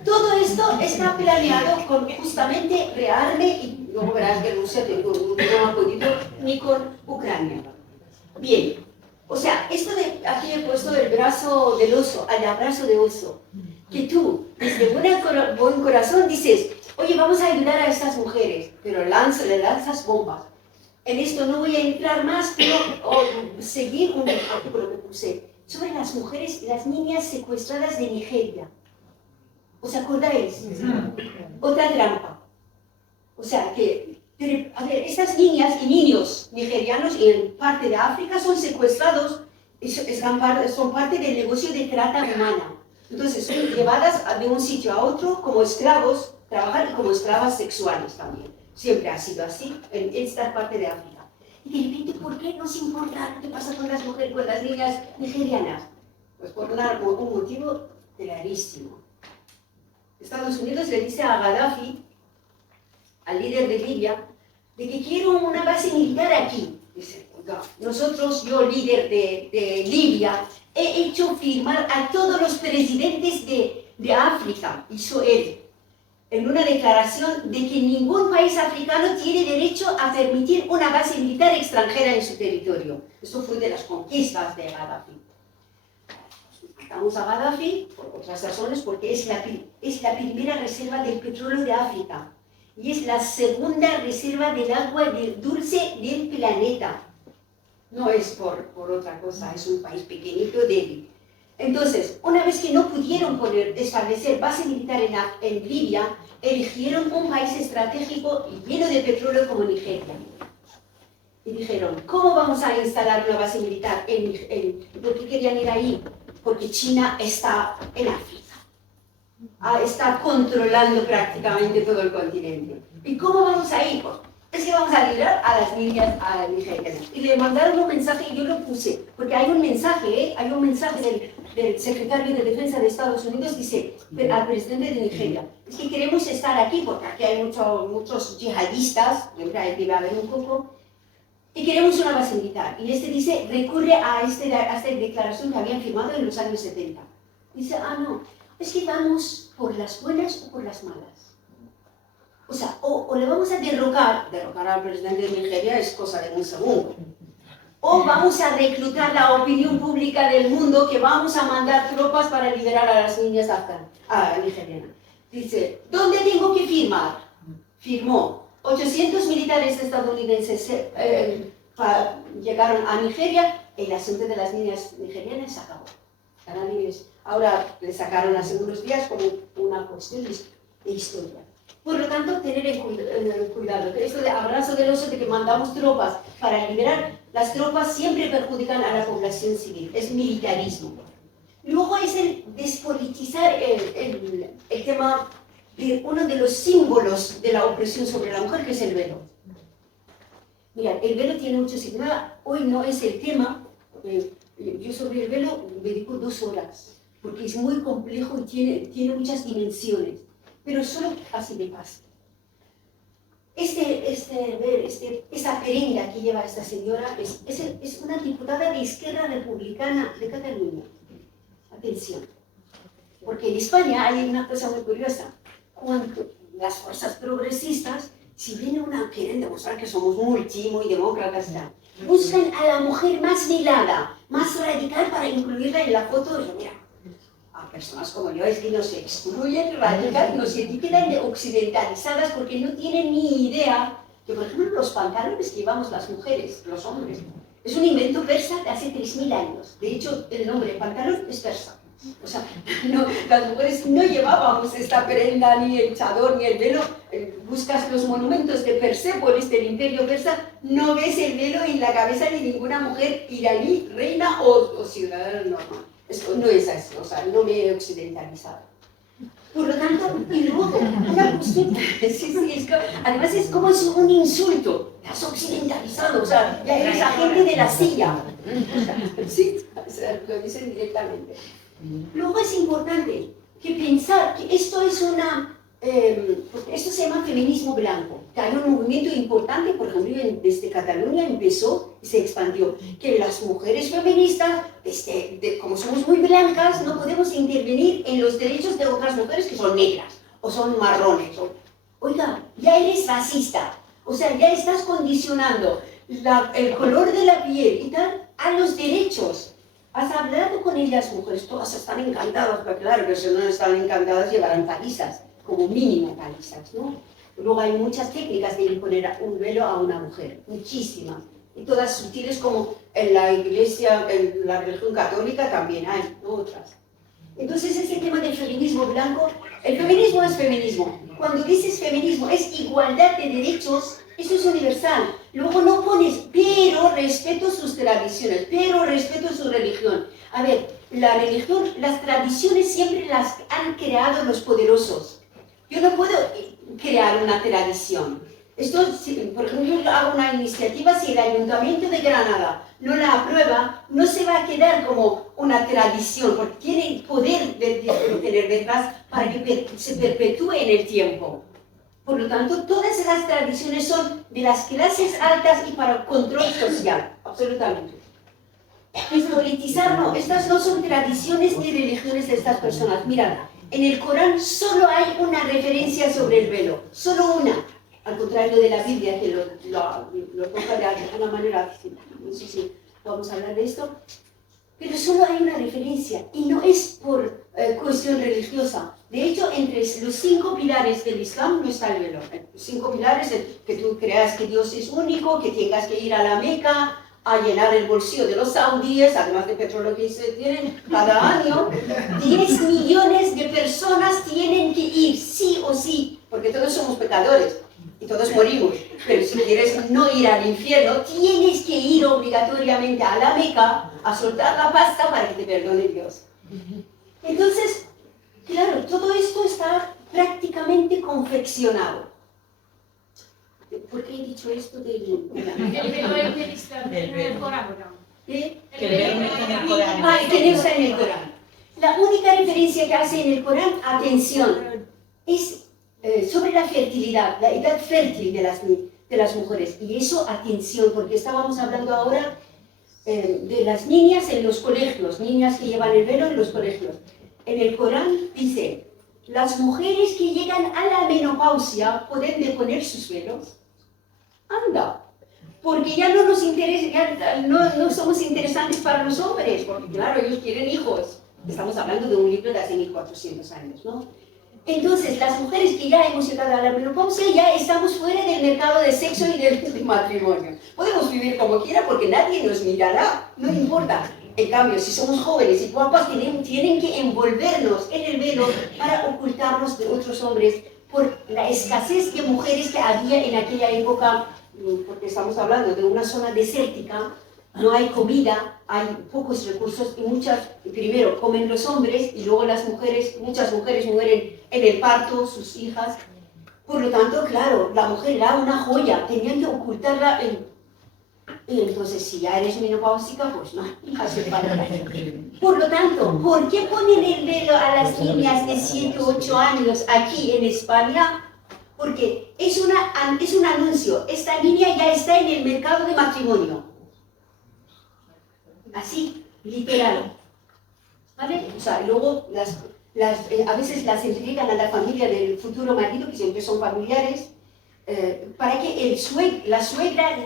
Todo esto está planeado con justamente rearme y luego verás que Rusia no ha podido ni con Ucrania. Bien, o sea, esto de aquí he puesto el brazo del oso, al abrazo de oso, que tú desde buen corazón dices, oye, vamos a ayudar a estas mujeres, pero le lanzas bombas. En esto no voy a entrar más, pero seguir un artículo que puse sobre las mujeres y las niñas secuestradas de Nigeria. ¿Os acordáis? Otra trampa. O sea, que, a ver, estas niñas y niños nigerianos y en parte de África son secuestrados y son parte del negocio de trata humana. Entonces, son llevadas de un sitio a otro como esclavos, trabajar como esclavas sexuales también. Siempre ha sido así en esta parte de África. Y de repente, ¿por qué nos importa qué pasa con las mujeres, con las niñas nigerianas? Pues por un motivo clarísimo. Estados Unidos le dice a Gaddafi, al líder de Libia, de que quiero una base militar aquí. Dice, oiga, nosotros, yo líder de Libia, he hecho firmar a todos los presidentes de África, hizo él, en una declaración de que ningún país africano tiene derecho a permitir una base militar extranjera en su territorio. Esto fue de las conquistas de Gaddafi. Matamos a Gaddafi, por otras razones, porque es la primera reserva del petróleo de África y es la segunda reserva del agua dulce del planeta. No es por otra cosa, es un país pequeñito, débil. Entonces, una vez que no pudieron establecer base militar en Libia, eligieron un país estratégico y lleno de petróleo como Nigeria. Y dijeron, ¿cómo vamos a instalar una base militar ¿por qué querían ir ahí? Porque China está en África. Está controlando prácticamente todo el continente. ¿Y cómo vamos a ir? Pues, es que vamos a liberar a las niñas nigerianas. Y le mandaron un mensaje y yo lo puse, porque hay un mensaje del secretario de Defensa de Estados Unidos, dice al presidente de Nigeria, es que queremos estar aquí porque aquí hay muchos yihadistas, debe haber un poco, y queremos una base militar. Y este dice, recurre a esta declaración que habían firmado en los años 70. Dice, no, es que vamos por las buenas o por las malas. O sea, o le vamos a derrocar al presidente de Nigeria es cosa de un segundo. O vamos a reclutar la opinión pública del mundo que vamos a mandar tropas para liberar a las niñas nigerianas. Dice, ¿dónde tengo que firmar? Firmó. 800 militares estadounidenses llegaron a Nigeria y el asunto de las niñas nigerianas se acabó. Ahora le sacaron hace unos días como una cuestión de historia. Por lo tanto, tener cuidado. Esto de abrazo del oso, de que mandamos tropas para liberar, las tropas siempre perjudican a la población civil. Es militarismo. Luego es el despolitizar el tema de uno de los símbolos de la opresión sobre la mujer, que es el velo. Mira, el velo tiene mucho significado. Hoy no es el tema. Yo sobre el velo me dedico 2 horas, porque es muy complejo y tiene muchas dimensiones. Pero solo así de paso. Esta prenda que lleva esta señora es una diputada de Izquierda Republicana de Cataluña. Atención. Porque en España hay una cosa muy curiosa. Cuando las fuerzas progresistas, si viene quieren demostrar que somos muy demócratas, buscan a la mujer más velada, más radical para incluirla en la foto. Mira, a personas como yo es que nos excluyen radical, nos etiquetan de occidentalizadas porque no tienen ni idea que, por ejemplo, los pantalones que llevamos las mujeres, los hombres, es un invento persa de hace 3000 años. De hecho, el nombre pantalón es persa. O sea, no, las mujeres no llevábamos esta prenda, ni el chador, ni el velo. Buscas los monumentos de Persépolis, del Imperio Persa, no ves el velo en la cabeza de ninguna mujer iraní, reina o ciudadana normal. Esto no es así, o sea, no me he occidentalizado. Por lo tanto, y luego, una cuestión, además es como es un insulto, te has occidentalizado, o sea, ya eres agente de la silla. Sí, o sea, lo dicen directamente. Luego es importante que pensar que esto es esto se llama feminismo blanco, que hay un movimiento importante, por ejemplo, desde Cataluña empezó y se expandió, que las mujeres feministas, como somos muy blancas, no podemos intervenir en los derechos de otras mujeres que son negras, o son marrones, oiga, ya eres racista, o sea, ya estás condicionando el color de la piel y tal a los derechos. Has hablado con ellas, mujeres, todas están encantadas, pero claro que si no están encantadas llevarán palizas, como mínimo palizas, ¿no? Luego hay muchas técnicas de imponer un velo a una mujer, muchísimas, y todas sutiles como en la iglesia, en la religión católica también hay, ¿no? Otras. Entonces ese tema del feminismo blanco, el feminismo es feminismo. Cuando dices feminismo es igualdad de derechos, eso es universal. Luego no pones, pero respeto sus tradiciones, pero respeto su religión. A ver, la religión, las tradiciones siempre las han creado los poderosos. Yo no puedo crear una tradición. Esto, por ejemplo, yo hago una iniciativa, si el Ayuntamiento de Granada no la aprueba, no se va a quedar como una tradición, porque tiene poder de tener detrás para que se perpetúe en el tiempo. Por lo tanto, todas esas tradiciones son de las clases altas y para control social, absolutamente. Despolitizar no, estas no son tradiciones ni religiones de estas personas. Mirad, en el Corán solo hay una referencia sobre el velo, solo una. Al contrario de la Biblia, que lo toca de alguna manera distinta. No sé si vamos a hablar de esto. Pero solo hay una referencia, y no es por cuestión religiosa. De hecho, entre los 5 pilares del Islam no está el velo. Los 5 pilares es que tú creas que Dios es único, que tengas que ir a la Meca, a llenar el bolsillo de los saudíes, además de petróleo que se tienen cada año. 10 millones de personas tienen que ir, sí o sí, porque todos somos pecadores. Y todos morimos, pero si quieres no ir al infierno, tienes que ir obligatoriamente a la Meca a soltar la pasta para que te perdone Dios. Entonces, claro, todo esto está prácticamente confeccionado. ¿Por qué he dicho esto del Corán? ¿Eh? Que el velo no está en el Corán. Ah, que no está en el Corán. La única referencia que hace en el Corán, atención, es sobre la fertilidad, la edad fértil de las mujeres. Y eso, atención, porque estábamos hablando ahora de las niñas en los colegios, niñas que llevan el velo en los colegios. En el Corán dice, las mujeres que llegan a la menopausia pueden deponer sus velos. Anda, porque ya no nos interesa, ya no somos interesantes para los hombres, porque claro, ellos quieren hijos. Estamos hablando de un libro de hace 1400 años, ¿no? Entonces, las mujeres que ya hemos llegado a la menopausia ya estamos fuera del mercado de sexo y del matrimonio. Podemos vivir como quiera porque nadie nos mirará, no importa. En cambio, si somos jóvenes y guapas, tienen que envolvernos en el velo para ocultarnos de otros hombres por la escasez de mujeres que había en aquella época, porque estamos hablando de una zona desértica. No hay comida, hay pocos recursos y primero comen los hombres y luego muchas mujeres mueren en el parto, sus hijas. Por lo tanto, claro, la mujer era una joya, tenían que ocultarla. Y entonces, si ya eres menopáusica, pues no, hace falta. Por lo tanto, ¿por qué ponen el velo a las niñas de 7 u 8 años aquí en España? Porque es un anuncio, esta niña ya está en el mercado de matrimonio. Así, literal. ¿Vale? O sea, luego a veces las entregan a la familia del futuro marido, que siempre son familiares, para que la suegra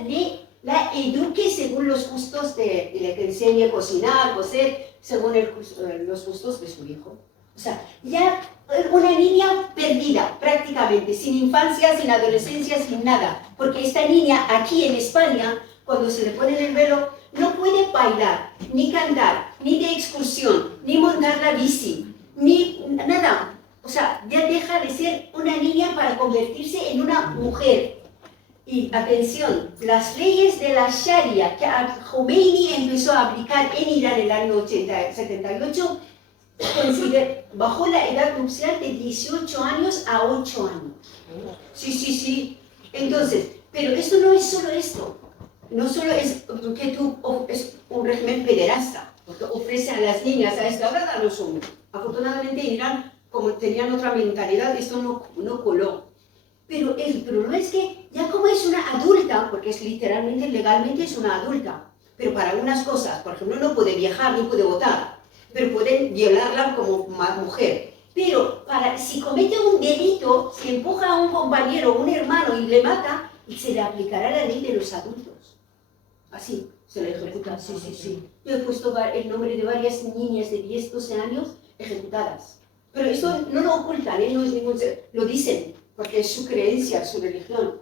la eduque según los gustos le enseñe a cocinar, coser, según los gustos de su hijo. O sea, ya una niña perdida, prácticamente, sin infancia, sin adolescencia, sin nada. Porque esta niña aquí en España, cuando se le pone el velo, no puede bailar, ni cantar, ni de excursión, ni ni montar la bici, ni nada. O sea, ya deja de ser una niña para convertirse en una mujer. Y atención, las leyes de la Sharia que Khomeini empezó a aplicar en Irán en el año 78, bajó la edad nupcial de 18 años a 8 años. Sí, sí, sí. Entonces, pero esto no es solo esto. No solo es que tú es un régimen pederasta, porque ofrece a las niñas a esta hora a los hombres. Afortunadamente en Irán, como tenían otra mentalidad, esto no coló. Pero el problema es que ya como es una adulta, porque es literalmente, legalmente es una adulta, pero para algunas cosas, por ejemplo, no puede viajar ni puede votar, pero pueden violarla como mujer. Pero si comete un delito, si empuja a un compañero o un hermano y le mata, se le aplicará la ley de los adultos. Así, se le ejecuta, sí, sí, sí. Yo he puesto el nombre de varias niñas de 10, 12 años ejecutadas. Pero esto no lo ocultan, no es ningún... Lo dicen, porque es su creencia, su religión.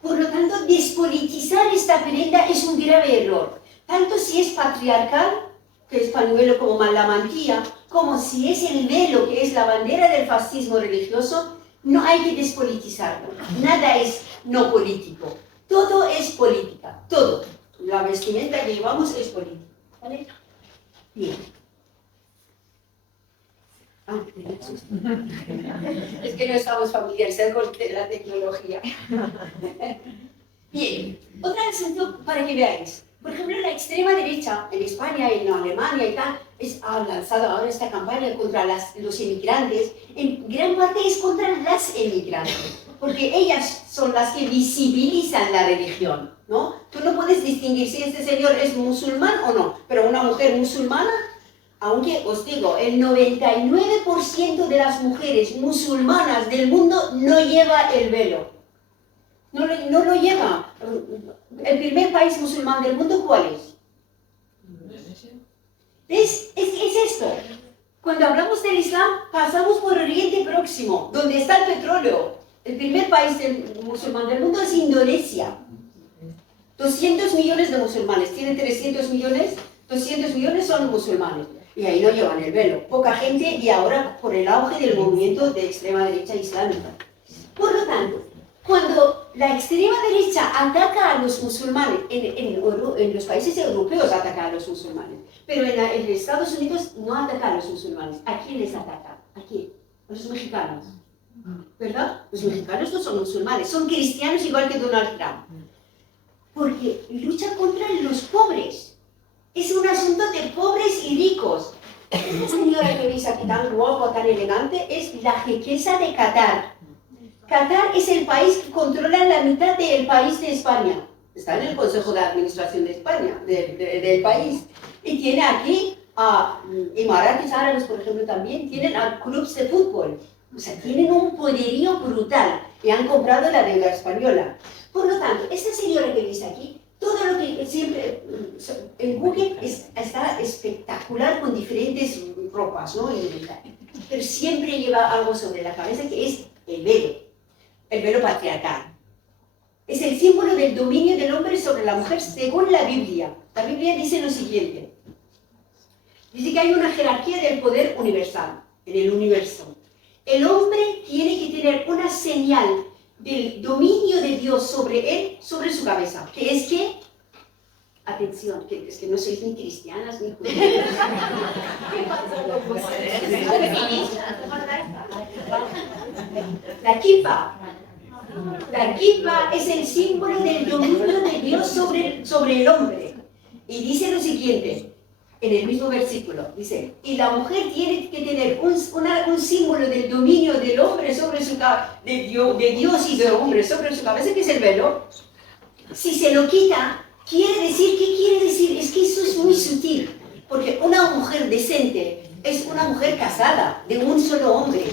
Por lo tanto, despolitizar esta prenda es un grave error. Tanto si es patriarcal, que es pañuelo como la mantilla, como si es el velo, que es la bandera del fascismo religioso, no hay que despolitizarlo. Nada es no político. Todo es política, todo. La vestimenta que llevamos es política. ¿Vale? Bien. Es que no estamos familiarizados con la tecnología. Bien, otro asunto para que veáis. Por ejemplo, la extrema derecha en España, en Alemania y tal, ha lanzado ahora esta campaña contra los inmigrantes. En gran parte es contra las emigrantes, porque ellas son las que visibilizan la religión, ¿no? Tú no puedes distinguir si este señor es musulmán o no, pero una mujer musulmana, aunque os digo, el 99% de las mujeres musulmanas del mundo no lleva el velo. No lo lleva. ¿El primer país musulmán del mundo cuál es? Es esto. Cuando hablamos del Islam, pasamos por Oriente Próximo, donde está el petróleo. El primer país musulmán del mundo es Indonesia. 200 millones de musulmanes. Tiene 300 millones. 200 millones son musulmanes. Y ahí no llevan el velo. Poca gente, y ahora por el auge del movimiento de extrema derecha islámica. Por lo tanto, cuando la extrema derecha ataca a los musulmanes, en los países europeos ataca a los musulmanes, pero en Estados Unidos no ataca a los musulmanes. ¿A quién les ataca? ¿A quién? A los mexicanos. ¿Verdad? Los mexicanos no son musulmanes, son cristianos igual que Donald Trump. Porque lucha contra los pobres. Es un asunto de pobres y ricos. Esta señora que veis aquí tan guapa, tan elegante, es la jequesa de Qatar. Qatar es el país que controla la mitad del país de España. Está en el Consejo de Administración de España, del país. Y tiene aquí a Emiratos Árabes, por ejemplo, también. Tienen a clubes de fútbol. O sea, tienen un poderío brutal. Y han comprado la deuda española. Por lo tanto, esta señora que veis aquí, todo lo que siempre en Google está espectacular con diferentes ropas, ¿no? Pero siempre lleva algo sobre la cabeza que es el velo patriarcal. Es el símbolo del dominio del hombre sobre la mujer según la Biblia. La Biblia dice lo siguiente. Dice que hay una jerarquía del poder universal, en el universo. El hombre tiene que tener una señal del dominio de Dios sobre él, sobre su cabeza, que es que, atención, que es que no sois ni cristianas ni judías. ¿Qué pasa con vosotros? La kippah. La kippah es el símbolo del dominio de Dios sobre el hombre. Y dice lo siguiente, en el mismo versículo, dice, y la mujer tiene que tener un símbolo del dominio del hombre sobre su cabeza, de Dios y del hombre sobre su cabeza, que es el velo. Si se lo quita, quiere decir, ¿qué quiere decir? Es que eso es muy sutil, porque una mujer decente es una mujer casada, de un solo hombre.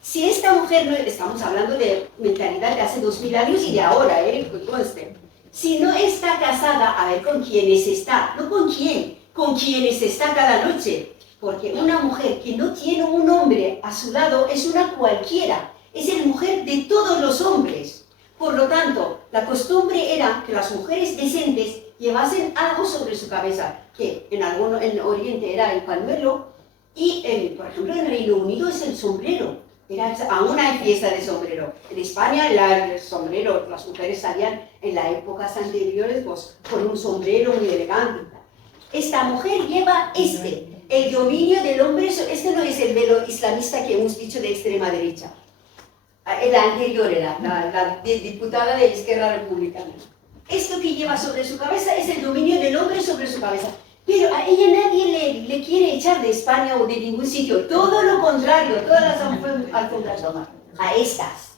Si esta mujer, no, estamos hablando de mentalidad de hace 2000 años y de ahora, conste. Si no está casada, a ver con quiénes está, no con quién, con quienes está cada noche. Porque una mujer que no tiene un hombre a su lado es una cualquiera, es la mujer de todos los hombres. Por lo tanto, la costumbre era que las mujeres decentes llevasen algo sobre su cabeza, que en Oriente era el pañuelo, y por ejemplo en Reino Unido es el sombrero. Aún hay fiesta de sombrero. En España el sombrero, las mujeres salían en las épocas anteriores pues, con un sombrero muy elegante. Esta mujer lleva el dominio del hombre, este no es el velo islamista que hemos dicho de extrema derecha. La anterior era la diputada de Izquierda Republicana. Esto que lleva sobre su cabeza es el dominio del hombre sobre su cabeza. Pero a ella nadie le quiere echar de España o de ningún sitio. Todo lo contrario, todas las alfombras rojas. A estas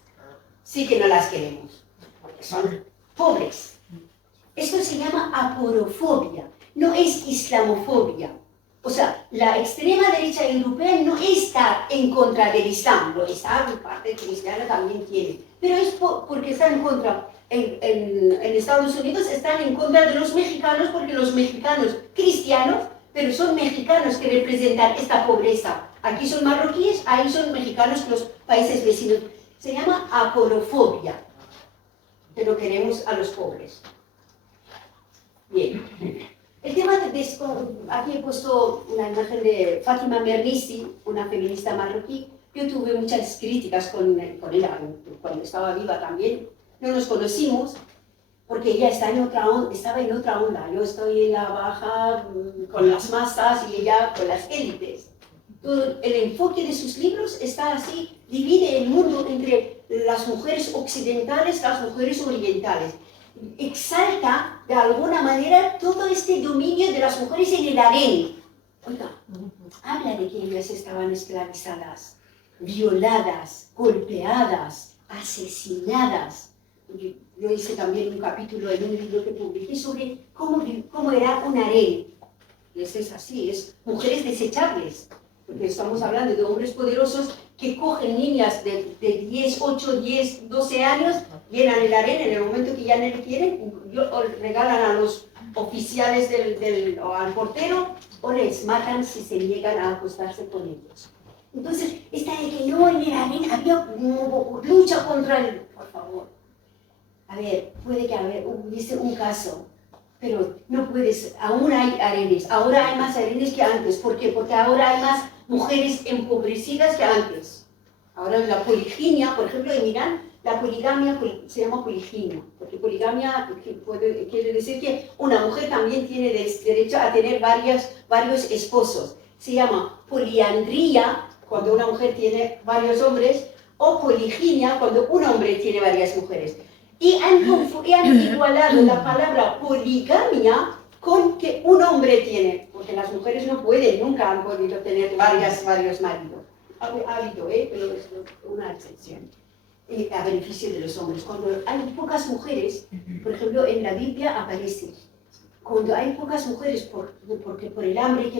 sí que no las queremos, porque son pobres. Esto se llama aporofobia, no es islamofobia. O sea, la extrema derecha europea no está en contra del Islam, lo está, parte cristiana también tiene, pero es porque está en contra. En Estados Unidos están en contra de los mexicanos porque los mexicanos cristianos, pero son mexicanos que representan esta pobreza. Aquí son marroquíes, ahí son mexicanos, los países vecinos. Se llama aporofobia, pero queremos a los pobres. Bien. El tema aquí he puesto una imagen de Fátima Mernissi, una feminista marroquí. Yo tuve muchas críticas con ella cuando estaba viva también. No nos conocimos porque ella estaba en otra onda. Yo estoy en la baja con las masas y ella con las élites. Todo el enfoque de sus libros está así, divide el mundo entre las mujeres occidentales y las mujeres orientales. Exalta de alguna manera todo este dominio de las mujeres en el harén. Oiga, habla de que ellas estaban esclavizadas, violadas, golpeadas, asesinadas. Yo hice también un capítulo en un libro que publiqué sobre cómo era un harén. Es así, es mujeres desechables, porque estamos hablando de hombres poderosos que cogen niñas de 10, 8, 10, 12 años, llenan el harén en el momento que ya no le quieren, o regalan a los oficiales o al portero, o les matan si se niegan a acostarse con ellos. Entonces, esta de que no en el harén había lucha contra el... Por favor. A ver, puede que hubiese un caso, pero no puedes, aún hay harenes, ahora hay más harenes que antes. ¿Por qué? Porque ahora hay más mujeres empobrecidas que antes. Ahora la poliginia, por ejemplo, en Irán, la poligamia se llama poliginia, porque poligamia quiere decir que una mujer también tiene derecho a tener varios esposos. Se llama poliandría, cuando una mujer tiene varios hombres, o poliginia, cuando un hombre tiene varias mujeres. Y han igualado la palabra poligamia con que un hombre tiene, porque las mujeres no pueden, nunca han podido tener varios maridos. Ha habido, pero es una excepción. A beneficio de los hombres. Cuando hay pocas mujeres, por ejemplo, en la Biblia aparece, cuando hay pocas mujeres, porque por el hambre,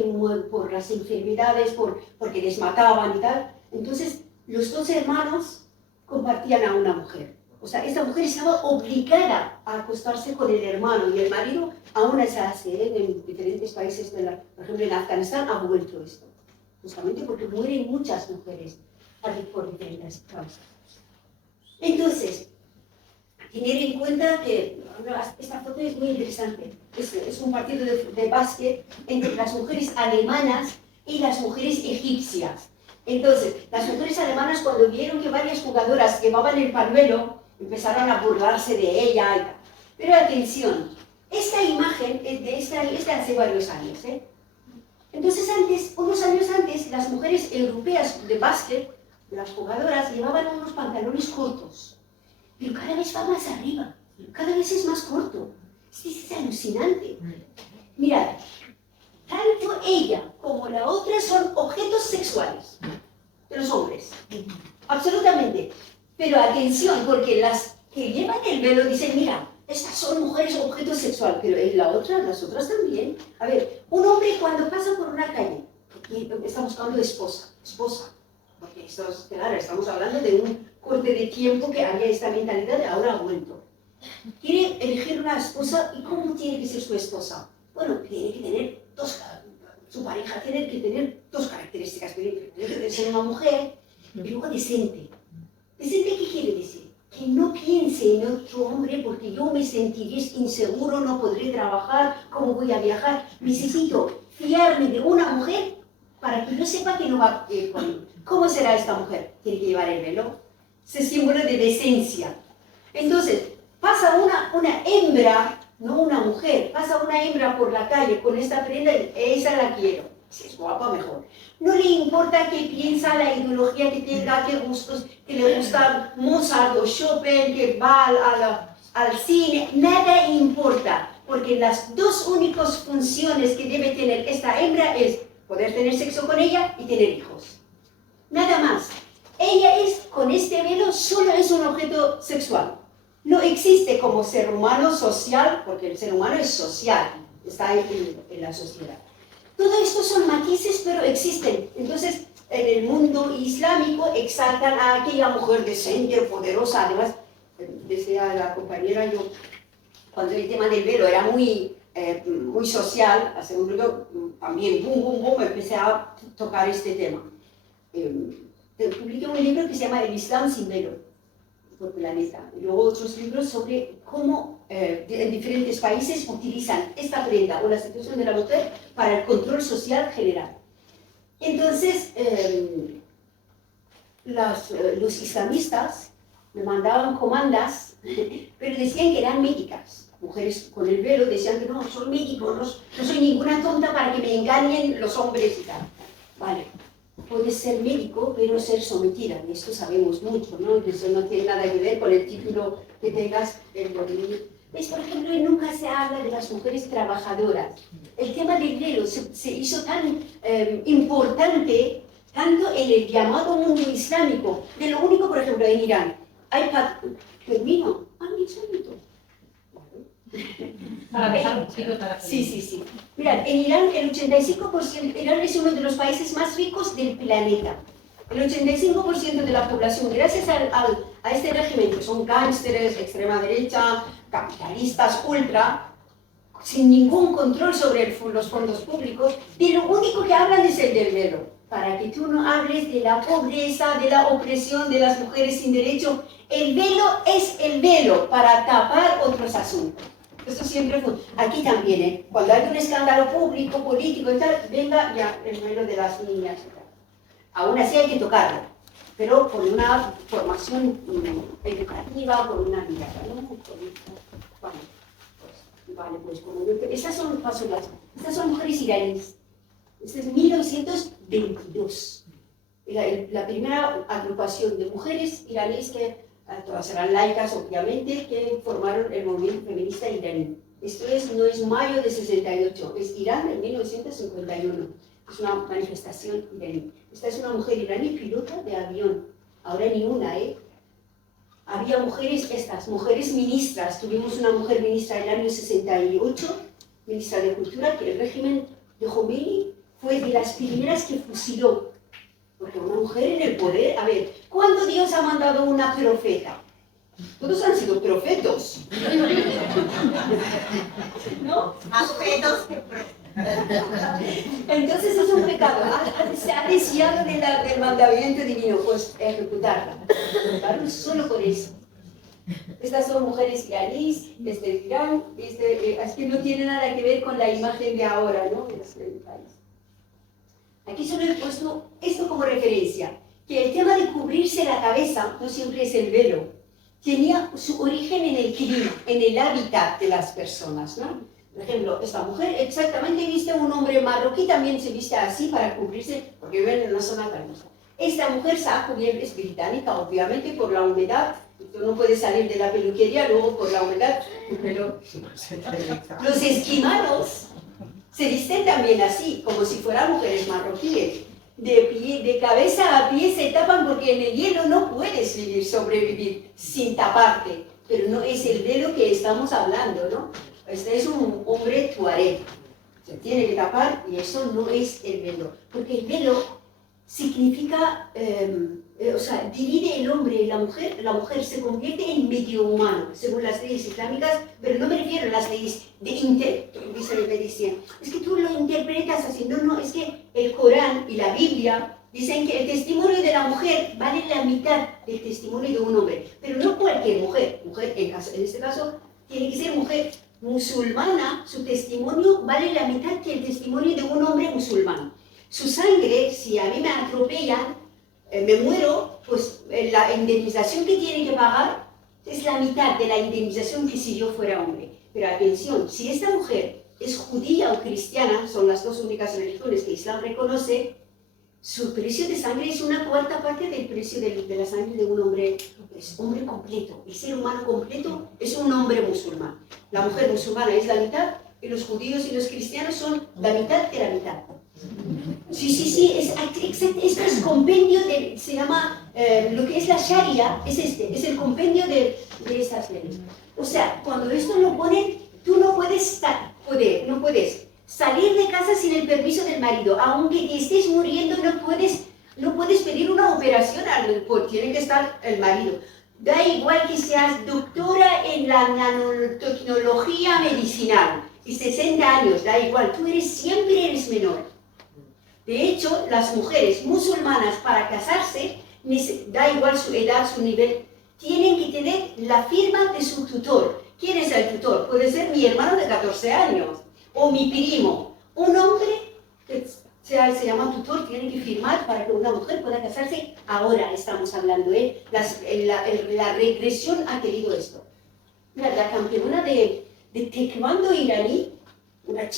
por las enfermedades, porque les mataban y tal, entonces los dos hermanos compartían a una mujer. O sea, esta mujer estaba obligada a acostarse con el hermano y el marido aún se hace en diferentes países, por ejemplo en Afganistán ha vuelto esto, justamente porque mueren muchas mujeres por diferentes causas. Entonces, tener en cuenta que esta foto es muy interesante, es un partido de básquet entre las mujeres alemanas y las mujeres egipcias. Entonces, las mujeres alemanas cuando vieron que varias jugadoras llevaban el pañuelo, empezaron a burlarse de ella y tal. Pero atención, esta imagen es de hace varios años. Entonces unos años antes, las mujeres europeas de básquet, las jugadoras, llevaban unos pantalones cortos. Pero cada vez va más arriba, cada vez es más corto. Es alucinante. Mirad, tanto ella como la otra son objetos sexuales de los hombres. Absolutamente. Pero atención, porque las que llevan el velo dicen, mira, estas son mujeres objetos sexuales, pero las otras también. A ver, un hombre cuando pasa por una calle y está buscando esposa, porque claro, estamos hablando de un corte de tiempo que había esta mentalidad de ahora ha vuelto. Quiere elegir una esposa, ¿y cómo tiene que ser su esposa? Bueno, tiene que tener su pareja tiene que tener dos características. Tiene que ser una mujer y luego decente. ¿Decente qué quiere decir? Que que no piense en otro hombre porque yo me sentiré inseguro, no podré trabajar, ¿cómo voy a viajar? Necesito fiarme de una mujer para que yo sepa que no va a ir conmigo. ¿Cómo será esta mujer? Tiene que llevar el velo. Es símbolo de decencia. Entonces, pasa una hembra, no una mujer, pasa una hembra por la calle con esta prenda y esa la quiero. Si es guapa, mejor. No le importa qué piensa, la ideología que tenga, qué gustos, que le gusta Mozart o Chopin, que va al cine, nada importa, porque las dos únicas funciones que debe tener esta hembra es poder tener sexo con ella y tener hijos. Nada más. Ella es, con este velo, solo es un objeto sexual. No existe como ser humano social, porque el ser humano es social, está en la sociedad. Todo esto son matices, pero existen. Entonces, en el mundo islámico exaltan a aquella mujer decente, poderosa. Además, decía la compañera, yo, cuando el tema del velo era muy social, hace un rato también, empecé a tocar este tema. Publiqué un libro que se llama El Islam sin velo, por Planeta. Y luego otros libros sobre cómo en diferentes países utilizan esta prenda o la situación de la mujer para el control social general. Entonces, los islamistas me mandaban comandas, pero decían que eran médicas. Mujeres con el velo decían que no, soy médico, no soy ninguna tonta para que me engañen los hombres y tal. Vale. Puedes ser médico, pero ser sometida, y esto sabemos mucho, ¿no? Eso no tiene nada que ver con el título que tengas en el. ¿Ves? Por ejemplo, nunca se habla de las mujeres trabajadoras. El tema del velo se hizo tan importante, tanto en el llamado mundo islámico, de lo único, por ejemplo, en Irán, hay termino, mi solito. Para dejar un chico para Sí. Mirad, en Irán el 85%, Irán es uno de los países más ricos del planeta. El 85% de la población, gracias a este régimen, que son gángsteres, extrema derecha, capitalistas, ultra, sin ningún control sobre los fondos públicos, de lo único que hablan es el del velo. Para que tú no hables de la pobreza, de la opresión de las mujeres sin derecho, el velo es el velo para tapar otros asuntos. Esto siempre fue. Aquí también, cuando hay un escándalo público, político y tal, venga ya el velo de las niñas y tal. Aún así hay que tocarlo, pero con una formación educativa, con una mirada, ¿no? Estas son mujeres iraníes. Este es 1922. La primera agrupación de mujeres iraníes que todas eran laicas, obviamente, que formaron el movimiento feminista iraní. Esto no es mayo de 68, es Irán en 1951. Es una manifestación iraní. Esta es una mujer iraní pilota de avión. Ahora ni una, ¿eh? Había mujeres, mujeres ministras. Tuvimos una mujer ministra en el año 68, ministra de Cultura, que el régimen de Khomeini fue de las primeras que fusiló. Porque una mujer en el poder, a ver, ¿cuándo Dios ha mandado una profeta? Todos han sido profetos. ¿No? Más fetos que profetas. Entonces es un pecado. Se ha desviado del mandamiento divino, pues ejecutarla. ¿Vale? Solo por eso. Estas son mujeres iraníes, desde Irán, es que no tiene nada que ver con la imagen de ahora, ¿no? Del país. Aquí solo he puesto esto como referencia, que el tema de cubrirse la cabeza no siempre es el velo, tenía su origen en el clima, en el hábitat de las personas, ¿no? Por ejemplo, esta mujer exactamente viste un hombre marroquí, también se viste así para cubrirse, porque viven en una zona calurosa. Esta mujer se ha cubierto, es británica, obviamente, por la humedad, tú no puedes salir de la peluquería luego por la humedad, pero los esquimanos se visten también así, como si fueran mujeres marroquíes. De cabeza a pie se tapan porque en el hielo no puedes sobrevivir sin taparte. Pero no es el velo que estamos hablando, ¿no? Este es un hombre tuareg. Se tiene que tapar y eso no es el velo. Porque el velo significa, divide el hombre y la mujer se convierte en medio humano, según las leyes islámicas, pero no me refiero a las leyes de me decían, es que tú lo interpretas así, no, es que el Corán y la Biblia Dicen que el testimonio de la mujer vale la mitad del testimonio de un hombre, pero no cualquier mujer. En este caso, tiene que ser mujer musulmana, su testimonio vale la mitad que el testimonio de un hombre musulmán. Su sangre, si a mí me atropellan, me muero, pues la indemnización que tiene que pagar es la mitad de la indemnización que si yo fuera hombre. Pero atención, si esta mujer es judía o cristiana, son las dos únicas religiones que Islam reconoce, su precio de sangre es una cuarta parte del precio de la sangre de un hombre. Es hombre completo. El ser humano completo es un hombre musulmán. La mujer musulmana es la mitad y los judíos y los cristianos son la mitad de la mitad. Sí, esto es compendio se llama, lo que es la Sharia, es el compendio de estas leyes. O sea, cuando esto lo ponen, tú no puedes salir de casa sin el permiso del marido, aunque te estés muriendo, no puedes pedir una operación, tiene que estar el marido. Da igual que seas doctora en la nanotecnología medicinal, y 60 años, da igual, siempre eres menor. De hecho, las mujeres musulmanas para casarse, da igual su edad, su nivel, tienen que tener la firma de su tutor. ¿Quién es el tutor? Puede ser mi hermano de 14 años o mi primo. Un hombre que se llama tutor tiene que firmar para que una mujer pueda casarse. Ahora estamos hablando, la regresión ha querido esto. Mira, la campeona de taekwondo iraní, una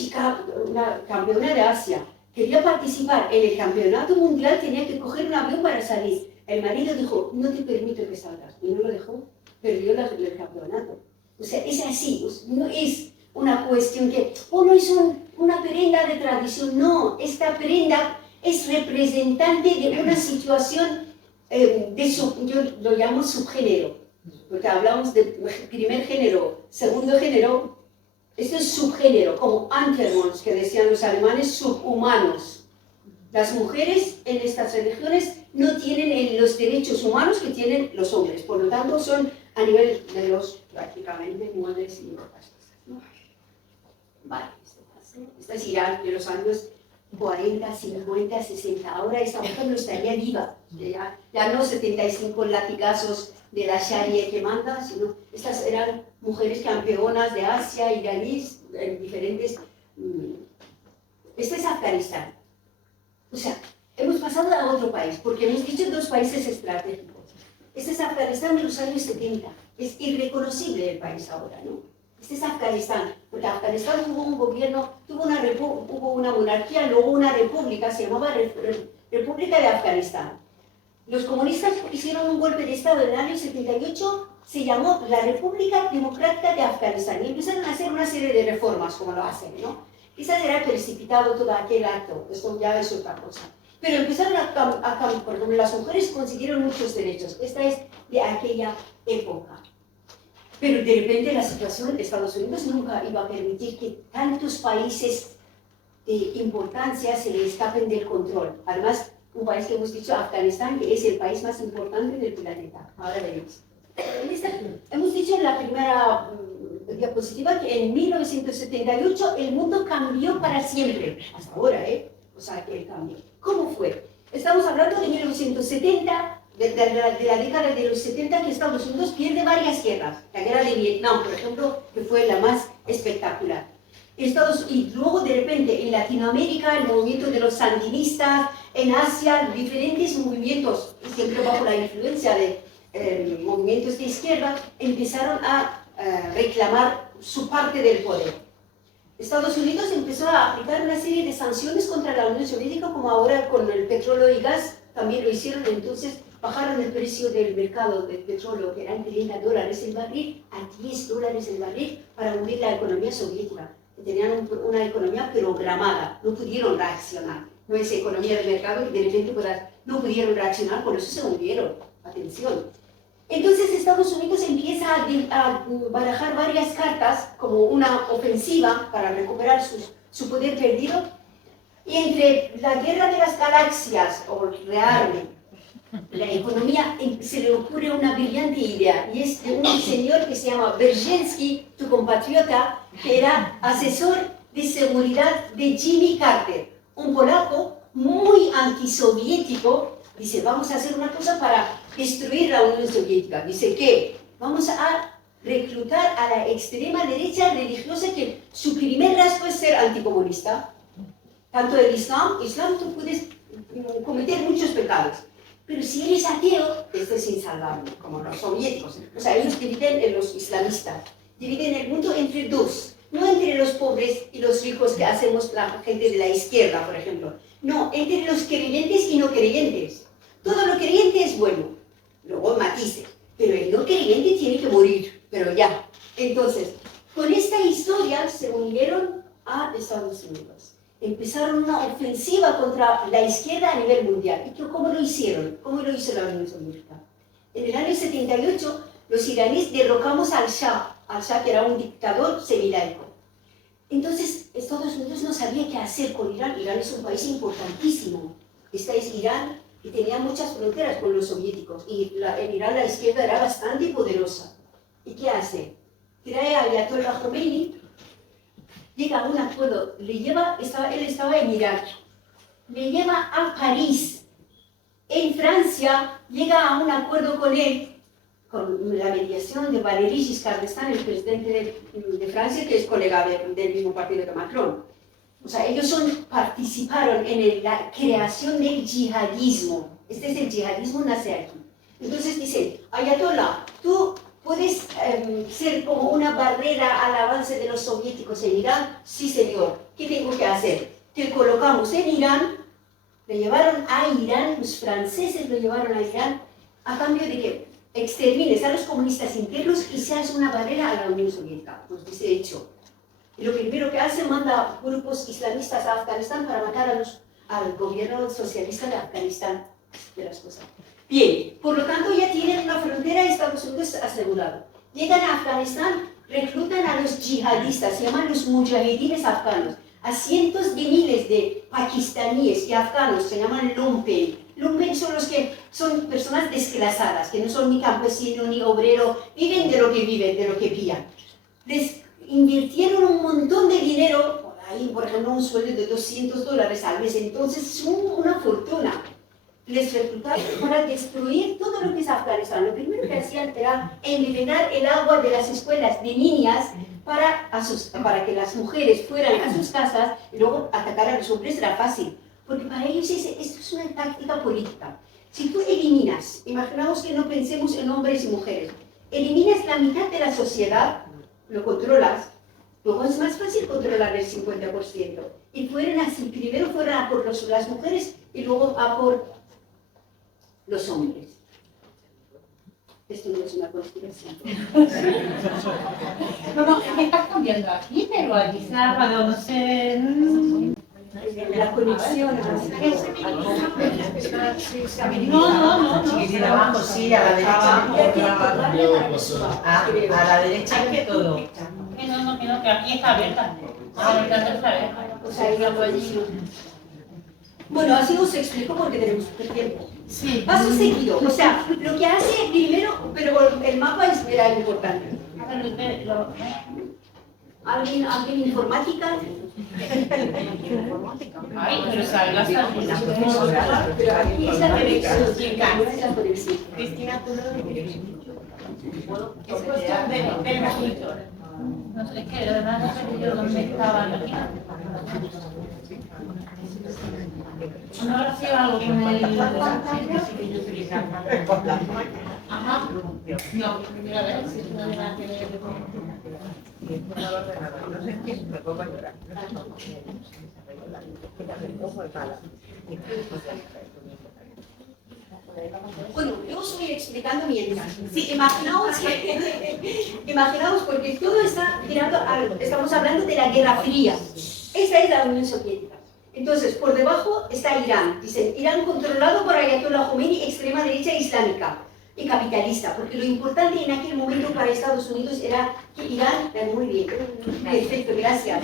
campeona de Asia, quería participar en el campeonato mundial, tenía que coger un avión para salir. El marido dijo, no te permito que salgas. Y no lo dejó, perdió el campeonato. O sea, es así, no es una cuestión que, no es una prenda de tradición, no, esta prenda es representante de una situación, yo lo llamo subgénero, porque hablamos de primer género, segundo género. Esto es subgénero, como Antermons, que decían los alemanes, subhumanos. Las mujeres en estas religiones no tienen los derechos humanos que tienen los hombres, por lo tanto son a nivel de los prácticamente muebles y otras cosas, ¿no? Vale, esta es ya de los años 40, 50, 60. Ahora esta mujer no estaría viva, ya no 75 latigazos de la Sharia que manda, sino estas eran mujeres campeonas de Asia, iraníes, en diferentes... Este es Afganistán. O sea, hemos pasado a otro país, porque hemos dicho dos países estratégicos. Este es Afganistán de los años 70. Es irreconocible el país ahora, ¿no? Este es Afganistán, porque Afganistán tuvo un gobierno, hubo una monarquía, luego una república, se llamaba República de Afganistán. Los comunistas hicieron un golpe de Estado en el año 78, se llamó la República Democrática de Afganistán y empezaron a hacer una serie de reformas, como lo hacen, ¿no? Quizás era precipitado todo aquel acto, esto ya es otra cosa. Pero empezaron las mujeres consiguieron muchos derechos, esta es de aquella época. Pero de repente la situación de Estados Unidos nunca iba a permitir que tantos países de importancia se le escapen del control. Además, un país que hemos dicho, Afganistán, que es el país más importante del planeta. Ahora veremos. Hemos dicho en la primera diapositiva que en 1978 el mundo cambió para siempre. Hasta ahora, O sea, que el cambio. ¿Cómo fue? Estamos hablando de 1970, de la década de los 70, que Estados Unidos pierde varias guerras. La guerra de Vietnam, por ejemplo, que fue la más espectacular. Y luego, de repente, en Latinoamérica, el movimiento de los sandinistas, en Asia, diferentes movimientos, siempre bajo la influencia de movimientos de izquierda, empezaron a reclamar su parte del poder. Estados Unidos empezó a aplicar una serie de sanciones contra la Unión Soviética, como ahora con el petróleo y gas, también lo hicieron, entonces bajaron el precio del mercado del petróleo, que eran $30 el barril, a $10 el barril, para hundir la economía soviética. Tenían una economía programada, no pudieron reaccionar. No es economía de mercado y de repente no pudieron reaccionar, por eso se hundieron. Atención. Entonces Estados Unidos empieza a barajar varias cartas como una ofensiva para recuperar su poder perdido. Y entre la guerra de las galaxias, o rearme, la economía, se le ocurre una brillante idea, y es de un señor que se llama Brzezinski, tu compatriota, que era asesor de seguridad de Jimmy Carter, un polaco muy antisoviético, dice, vamos a hacer una cosa para destruir la Unión Soviética. Dice que vamos a reclutar a la extrema derecha religiosa, que su primer rasgo es ser anticomunista. Tanto el Islam tú puedes cometer muchos pecados. Pero si eres ateo, esto es insalvable, como los soviéticos. O sea, ellos dividen en los islamistas, dividen el mundo entre dos. No entre los pobres y los ricos que hacemos la gente de la izquierda, por ejemplo. No, entre los creyentes y no creyentes. Todo lo creyente es bueno. Luego matices. Pero el no creyente tiene que morir. Pero ya. Entonces, con esta historia se unieron a Estados Unidos. Empezaron una ofensiva contra la izquierda a nivel mundial. ¿Y cómo lo hicieron? ¿Cómo lo hizo la Unión Soviética? En el año 78, los iraníes derrocamos al Shah que era un dictador semilaico. Entonces, Estados Unidos no sabía qué hacer con Irán. Irán es un país importantísimo. Esta es Irán, que tenía muchas fronteras con los soviéticos. Y en Irán la izquierda era bastante poderosa. ¿Y qué hace? Trae a Ayatollah Khomeini, llega a un acuerdo, él estaba en Irak, le lleva a París. En Francia, llega a un acuerdo con él, con la mediación de Valéry Giscard d'Estaing, el presidente de Francia, que es colega del mismo partido que Macron. O sea, ellos participaron en la creación del yihadismo. Este es el yihadismo, nace aquí. Entonces dicen, Ayatollah, tú puedes ser como una barrera al avance de los soviéticos en Irán. Sí, señor. ¿Qué tengo que hacer? Te colocamos en Irán, le llevaron a Irán, los franceses lo llevaron a Irán, a cambio de que extermines a los comunistas internos y seas una barrera a la Unión Soviética. Pues dice hecho. Y lo primero que hace, manda grupos islamistas a Afganistán para matar al gobierno socialista de Afganistán. De las cosas. Bien, por lo tanto ya tienen una frontera de Estados Unidos asegurada. Llegan a Afganistán, reclutan a los yihadistas, se llaman los mujahidines afganos, a cientos de miles de pakistaníes y afganos, se llaman lumpen. Lumpen son los que son personas desclasadas, que no son ni campesinos ni obreros, viven, de lo que pillan. Les invirtieron un montón de dinero, por ahí, por ejemplo, un sueldo de $200 al mes, entonces es una fortuna. Les reclutaron para destruir todo lo que es Afganistán. Lo primero que hacían era envenenar el agua de las escuelas de niñas para que las mujeres fueran a sus casas y luego atacar a los hombres era fácil. Porque para ellos esto es una táctica política. Si tú eliminas, imaginamos que no pensemos en hombres y mujeres, eliminas la mitad de la sociedad, lo controlas, luego es más fácil controlar el 50%. Y fueron así, primero fueron a por las mujeres y luego a por los hombres. Esto no es una conspiración. No, me estás cambiando aquí, pero aquí sábado, no sé. La conexión. No. Chiquitín abajo, sí, a la derecha. A la derecha es que todo. Que aquí está abierta. O sea, íbamos allí. Bueno, así os explico porque tenemos poco tiempo. Sí. Paso seguido. O sea, lo que hace primero, pero el mapa era importante. ¿Alguien informática? Ay, pero sabe las páginas. Pero aquí es la conexión. No es la conexión. Cristina, tú Es cuestión del monitor. No sé, es que de verdad no sé yo dónde estaba la página. No ha sido algo con el... Ajá. No, mira, a ver si es una de las que le Bueno, yo os voy explicando mientras. Sí, imaginaos porque todo está girando estamos hablando de la Guerra Fría. Esta es la Unión Soviética. Entonces, por debajo está Irán. Dicen, Irán controlado por Ayatollah Khomeini, extrema derecha islámica y capitalista, porque lo importante en aquel momento para Estados Unidos era que Irán, muy bien, perfecto, gracias,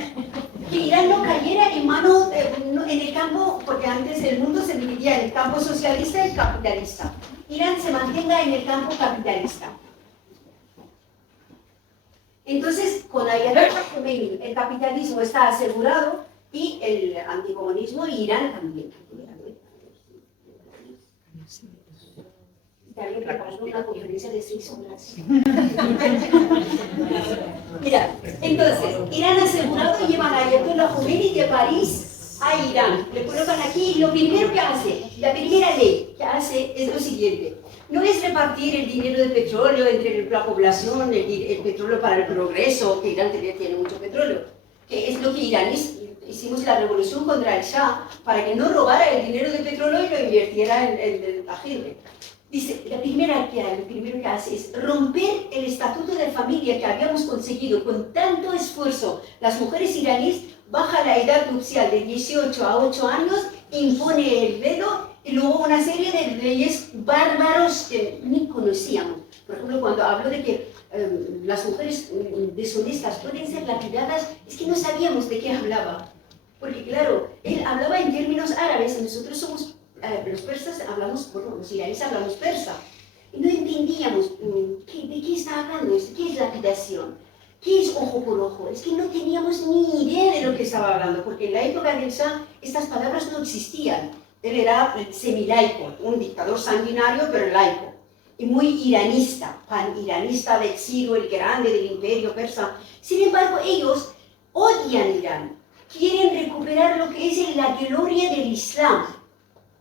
que Irán no cayera en manos, en el campo, porque antes el mundo se dividía en el campo socialista y el capitalista. Irán se mantenga en el campo capitalista. Entonces, con Ayatollah Khomeini, el capitalismo está asegurado y el anticomunismo y Irán también. Alguien preparó una conferencia de 6 horas. Mira, entonces, Irán asegurado llevan a Ayatollah Khomeini de París a Irán. Le colocan aquí y lo primero que hace, la primera ley que hace es lo siguiente. No es repartir el dinero de petróleo entre la población, el petróleo para el progreso, que Irán tiene mucho petróleo, que es lo que iraníes hicimos la revolución contra el Shah para que no robara el dinero de petróleo y lo invirtiera en la gente. Dice, lo primero que hace es romper el estatuto de familia que habíamos conseguido con tanto esfuerzo. Las mujeres iraníes bajan la edad nupcial de 18 a 8 años, impone el velo y luego una serie de leyes bárbaros que ni conocíamos. Por ejemplo, cuando habló de que las mujeres deshonestas pueden ser lapidadas, es que no sabíamos de qué hablaba. Porque claro, él hablaba en términos árabes y nosotros somos... los persas hablamos, bueno, los iraníes hablamos persa, y no entendíamos de qué está hablando, qué es lapidación, qué es ojo por ojo, es que no teníamos ni idea de lo que estaba hablando, porque en la época del Shah estas palabras no existían. Él era semilaico, un dictador sanguinario pero laico, y muy iranista, pan-iranista del Ciro el Grande, del imperio persa. Sin embargo, ellos odian Irán, quieren recuperar lo que es la gloria del Islam.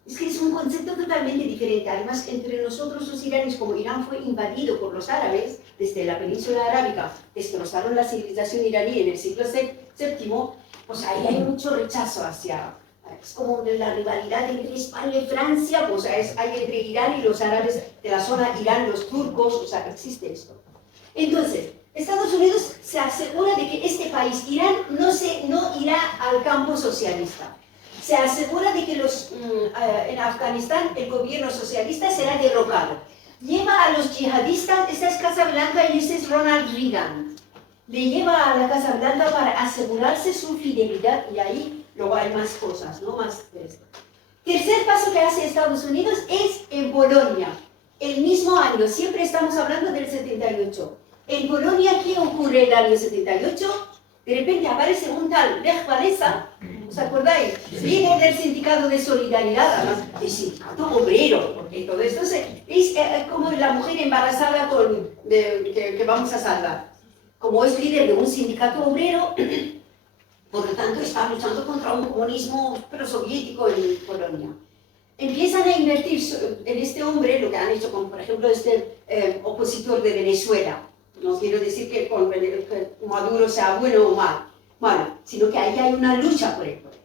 Es que es un concepto totalmente diferente. Además, entre nosotros los iraníes, como Irán fue invadido por los árabes desde la península arábica, destrozaron la civilización iraní en el siglo VII, pues ahí hay mucho rechazo hacia... Es como la rivalidad entre España y Francia, pues hay entre Irán y los árabes de la zona Irán, los turcos, o sea, existe esto. Entonces, Estados Unidos se asegura de que este país, Irán, no irá al campo socialista. Se asegura de que en Afganistán el gobierno socialista será derrocado. Lleva a los yihadistas, esta es Casa Blanca y este es Ronald Reagan. Le lleva a la Casa Blanca para asegurarse su fidelidad y ahí luego hay más cosas, ¿no? Más de esto. Tercer paso que hace Estados Unidos es en Polonia. El mismo año, siempre estamos hablando del 78. En Polonia, ¿qué ocurre el año 78? De repente aparece un tal Lech Walesa, ¿os acordáis? Viene del sindicato de solidaridad, además, el sindicato obrero, porque todo esto es como la mujer embarazada que vamos a salvar. Como es líder de un sindicato obrero, por lo tanto está luchando contra un comunismo prosoviético en Polonia. Empiezan a invertir en este hombre, lo que han hecho con, por ejemplo, este opositor de Venezuela. No quiero decir que Maduro sea bueno o malo, sino que ahí hay una lucha por el poder.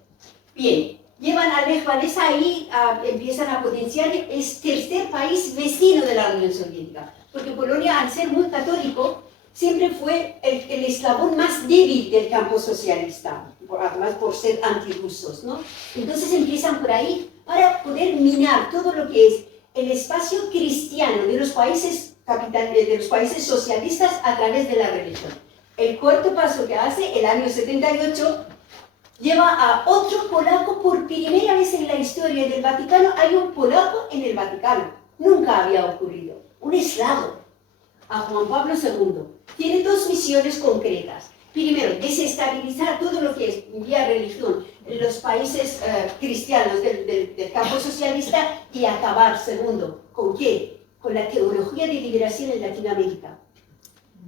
Bien, llevan a Lech Walesa ahí, empiezan a potenciar, es tercer país vecino de la Unión Soviética, porque Polonia, al ser muy católico, siempre fue el eslabón más débil del campo socialista, además por ser antirrusos, ¿no? Entonces empiezan por ahí para poder minar todo lo que es el espacio cristiano de los países socialistas a través de la religión. El cuarto paso que hace, el año 78, lleva a otro polaco. Por primera vez en la historia del Vaticano hay un polaco en el Vaticano. Nunca había ocurrido. Un eslavo, a Juan Pablo II. Tiene dos misiones concretas. Primero, desestabilizar todo lo que es vía religión en los países cristianos del campo socialista y acabar, segundo, ¿con qué? Con la teología de liberación en Latinoamérica.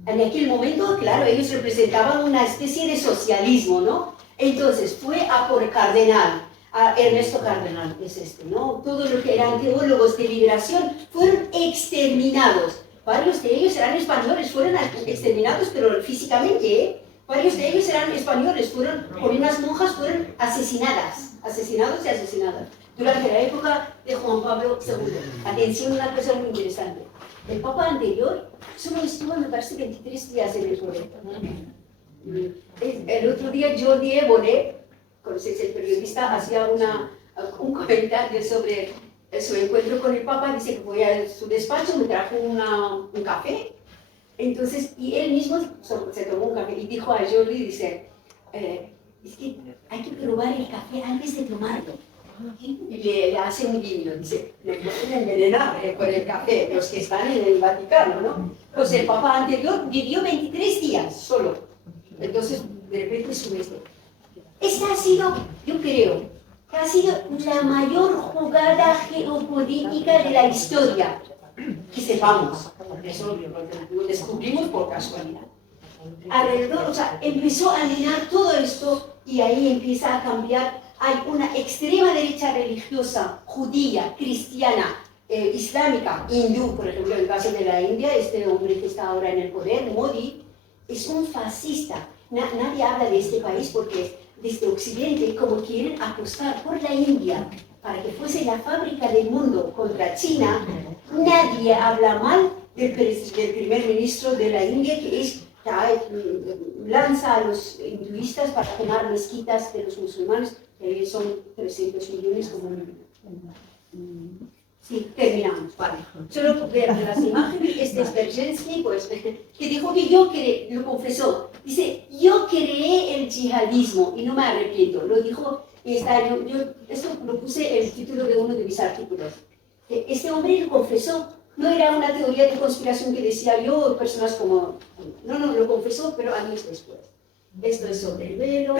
En aquel momento, claro, ellos representaban una especie de socialismo, ¿no? Entonces fue a por Cardenal, a Ernesto Cardenal, es este, ¿no? Todos los que eran teólogos de liberación fueron exterminados. Varios de ellos eran españoles, fueron exterminados, pero físicamente, ¿eh? Varios de ellos eran españoles, con unas monjas fueron asesinados y asesinadas. Durante la época de Juan Pablo II. Atención, una cosa muy interesante. El Papa anterior solo estuvo, me parece, 23 días en el poder. El otro día Jordi Évole, el periodista, hacía un comentario sobre su encuentro con el Papa. Dice que fue a su despacho, me trajo un café. Entonces, y él mismo se tomó un café y dijo a Jordi, dice, es que hay que probar el café antes de tomarlo. Y le hace un guiño, dice, le pueden envenenar por el café, los que están en el Vaticano, ¿no? Pues el Papa anterior vivió 23 días solo. Entonces, de repente sube esto. Esta ha sido, yo creo, que ha sido la mayor jugada geopolítica de la historia. sepamos, porque eso lo descubrimos por casualidad. Alrededor, o sea, empezó a minar todo esto y ahí empieza a cambiar. Hay una extrema derecha religiosa, judía, cristiana, islámica, hindú, por ejemplo, en el caso de la India, este hombre que está ahora en el poder, Modi, es un fascista. Nadie habla de este país porque desde Occidente, como quieren apostar por la India para que fuese la fábrica del mundo contra China, nadie habla mal del primer ministro de la India, que es lanza a los hinduistas para quemar mezquitas de los musulmanes, que son 300 millones como... Sí, terminamos, vale. Solo ver las imágenes, este es Berzinski, pues, que dijo que lo confesó, dice, yo creé el yihadismo y no me arrepiento, lo dijo, y esto lo puse en el título de uno de mis artículos. Este hombre lo confesó, no era una teoría de conspiración que decía yo, personas como... No, lo confesó, pero años después. Esto es sobre el velo,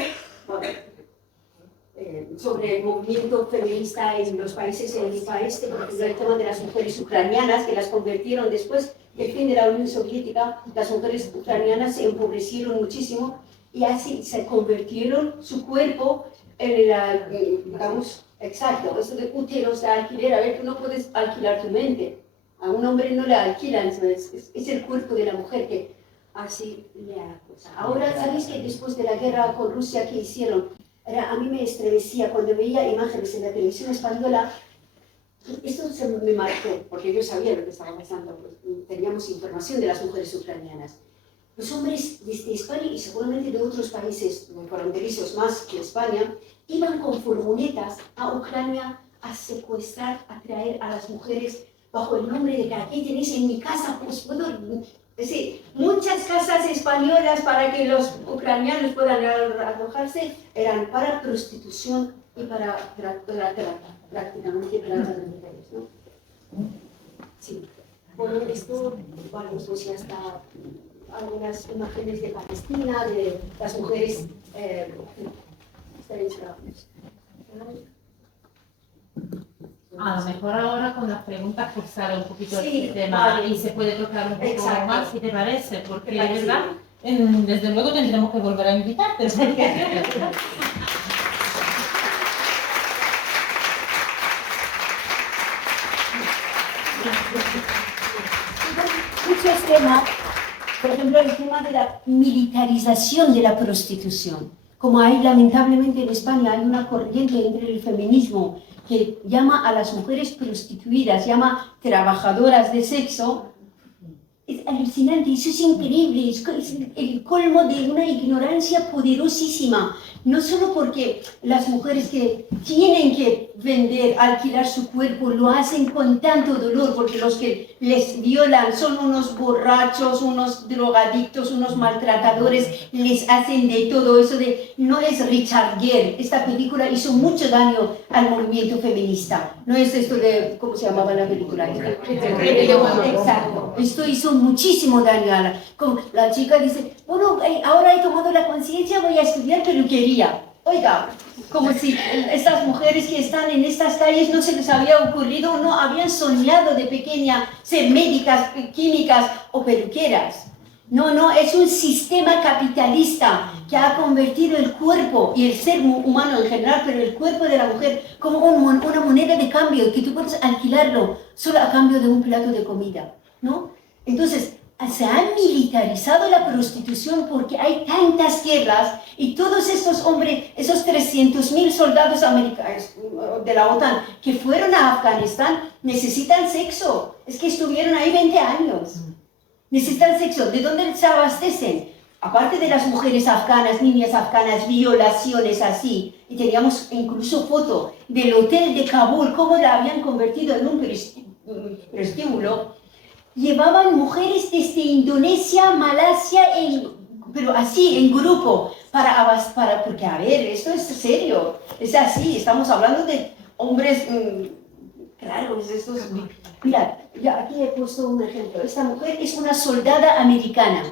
sobre el movimiento feminista en los países en Europa Este, por ejemplo, el tema de las mujeres ucranianas, que las convirtieron después del fin de la Unión Soviética, las mujeres ucranianas se empobrecieron muchísimo y así se convirtieron su cuerpo en la, digamos, exacto, eso de úteros de alquiler. A ver, tú no puedes alquilar tu mente. A un hombre no le alquilan, es el cuerpo de la mujer que así le hará cosa. Ahora, ¿sabéis que después de la guerra con Rusia que hicieron? A mí me estremecía cuando veía imágenes en la televisión española. Esto se me marcó, porque yo sabía lo que estaba pasando, pues, teníamos información de las mujeres ucranianas. Los hombres desde España y seguramente de otros países fronterizos más que España, iban con furgonetas a Ucrania a secuestrar, a traer a las mujeres bajo el nombre de que aquí tenéis en mi casa, pues puedo... Es decir, muchas casas españolas para que los ucranianos puedan alojarse eran para prostitución y para prácticamente trata de mujeres, ¿no? Sí. Bueno, esto, bueno, pues ya está algunas imágenes de Palestina, de las mujeres A lo mejor ahora con las preguntas pues sale un poquito Sí, el tema vale. y se puede tocar un poco Exacto. más, si te parece, porque Me parece ¿verdad? Desde luego tendremos que volver a invitarte. Muchos temas, por ejemplo, el tema de la militarización de la prostitución. Como hay lamentablemente en España, hay una corriente entre el feminismo que llama a las mujeres prostituidas, llama trabajadoras de sexo. Es alucinante, eso es increíble, es el colmo de una ignorancia poderosísima. No solo porque las mujeres que tienen que vender, alquilar su cuerpo, lo hacen con tanto dolor, porque los que les violan son unos borrachos, unos drogadictos, unos maltratadores, les hacen de todo eso de... No es Richard Gere, esta película hizo mucho daño al movimiento feminista. No es esto de... ¿Cómo se llamaba la película? Exacto. Esto hizo muchísimo daño a la... Como la chica dice, bueno, ahora he tomado la conciencia, voy a estudiar peluquería. Oiga, como si estas mujeres que están en estas calles no se les había ocurrido, no habían soñado de pequeña ser médicas, químicas o peluqueras. No, es un sistema capitalista que ha convertido el cuerpo y el ser humano en general, pero el cuerpo de la mujer como una moneda de cambio, que tú puedes alquilarlo solo a cambio de un plato de comida, ¿no? Entonces, se ha militarizado la prostitución porque hay tantas guerras y todos estos hombres, esos 300.000 soldados americanos de la OTAN que fueron a Afganistán, necesitan sexo. Es que estuvieron ahí 20 años. Necesitan sexo. ¿De dónde se abastecen? Aparte de las mujeres afganas, niñas afganas, violaciones así. Y teníamos incluso foto del hotel de Kabul, cómo la habían convertido en un prostíbulo. Llevaban mujeres desde Indonesia, Malasia, pero así, en grupo, porque a ver, esto es serio, es así, estamos hablando de hombres raros, estos... Mirad, ya aquí he puesto un ejemplo, esta mujer es una soldada americana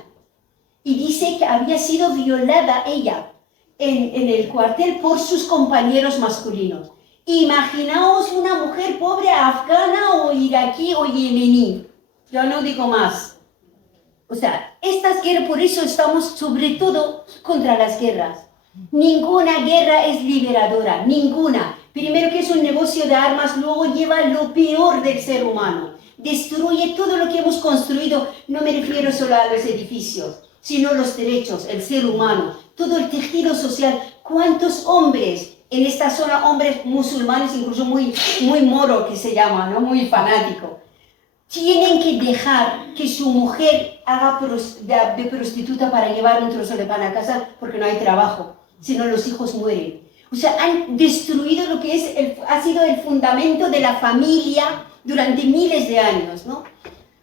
y dice que había sido violada ella en el cuartel por sus compañeros masculinos. Imaginaos una mujer pobre afgana o iraquí o yemení. Ya no digo más. O sea, estas guerras, por eso estamos sobre todo contra las guerras. Ninguna guerra es liberadora, ninguna. Primero que es un negocio de armas, luego lleva lo peor del ser humano. Destruye todo lo que hemos construido, no me refiero solo a los edificios, sino los derechos, el ser humano, todo el tejido social. ¿Cuántos hombres en esta zona, hombres musulmanes, incluso muy moro que se llama, ¿no? Muy fanático, tienen que dejar que su mujer haga de prostituta para llevar un trozo de pan a casa porque no hay trabajo, si no los hijos mueren? O sea, han destruido lo que ha sido el fundamento de la familia durante miles de años, ¿no?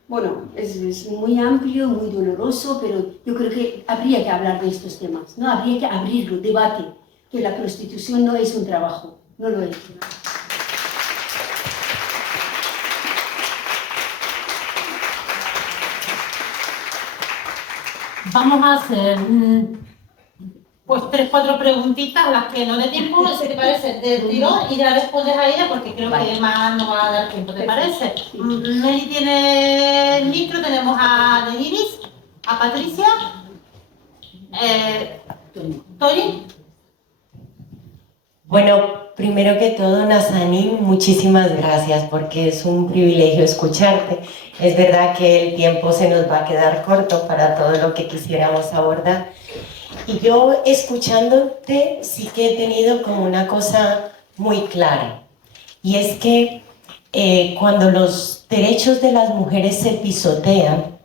Bueno, es muy amplio, muy doloroso, pero yo creo que habría que hablar de estos temas, ¿no? Habría que abrirlo, debate, que la prostitución no es un trabajo, no lo es. Vamos a hacer pues 3, 4 preguntitas a las que no dé tiempo, si te parece, de tirón y ya respondes a ella porque creo que más no va a dar tiempo, ¿te parece? Meli tiene el micro, tenemos a Deniris, a Patricia, Tori. Bueno, primero que todo, Nazanin, muchísimas gracias porque es un privilegio escucharte. Es verdad que el tiempo se nos va a quedar corto para todo lo que quisiéramos abordar. Y yo, escuchándote, sí que he tenido como una cosa muy clara. Y es que cuando los derechos de las mujeres se pisotean,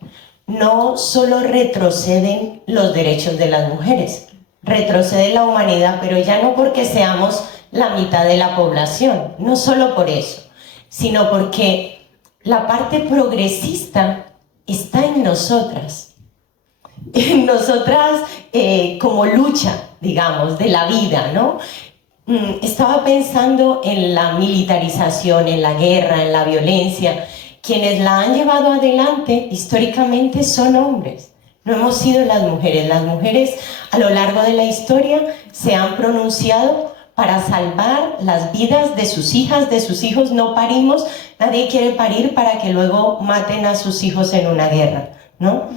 no solo retroceden los derechos de las mujeres, retrocede la humanidad, pero ya no porque seamos la mitad de la población, no solo por eso, sino porque la parte progresista está en nosotras como lucha, digamos, de la vida, ¿no? Estaba pensando en la militarización, en la guerra, en la violencia. Quienes la han llevado adelante históricamente son hombres. No hemos sido las mujeres. Las mujeres a lo largo de la historia se han pronunciado para salvar las vidas de sus hijas, de sus hijos. No parimos, nadie quiere parir para que luego maten a sus hijos en una guerra, ¿no?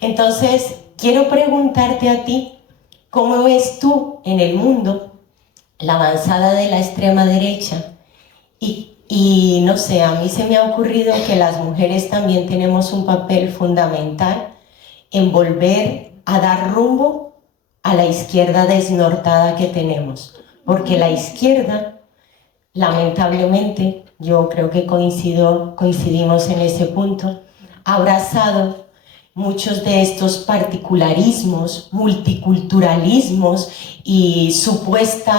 Entonces, quiero preguntarte a ti, ¿cómo ves tú en el mundo la avanzada de la extrema derecha? Y no sé, a mí se me ha ocurrido que las mujeres también tenemos un papel fundamental en volver a dar rumbo a la izquierda desnortada que tenemos, porque la izquierda, lamentablemente, yo creo que coincidimos en ese punto, ha abrazado muchos de estos particularismos, multiculturalismos y supuesto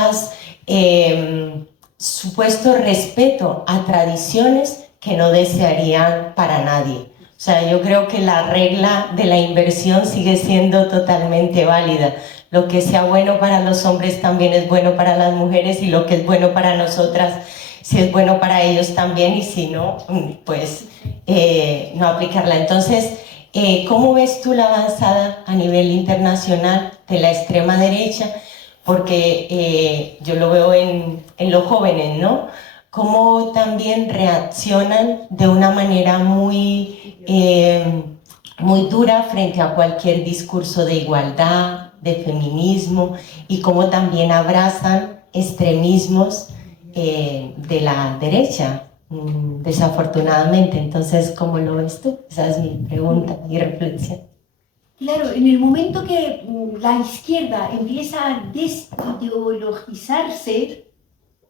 respeto a tradiciones que no desearían para nadie. O sea, yo creo que la regla de la inversión sigue siendo totalmente válida. Lo que sea bueno para los hombres también es bueno para las mujeres, y lo que es bueno para nosotras, si es bueno para ellos también, y si no, pues no aplicarla. Entonces, ¿cómo ves tú la avanzada a nivel internacional de la extrema derecha? Porque yo lo veo en los jóvenes, ¿no? Cómo también reaccionan de una manera muy dura frente a cualquier discurso de igualdad, de feminismo, y cómo también abrazan extremismos de la derecha, desafortunadamente. Entonces, ¿cómo lo ves tú? Esa es mi pregunta y reflexión. Claro, en el momento que la izquierda empieza a desideologizarse,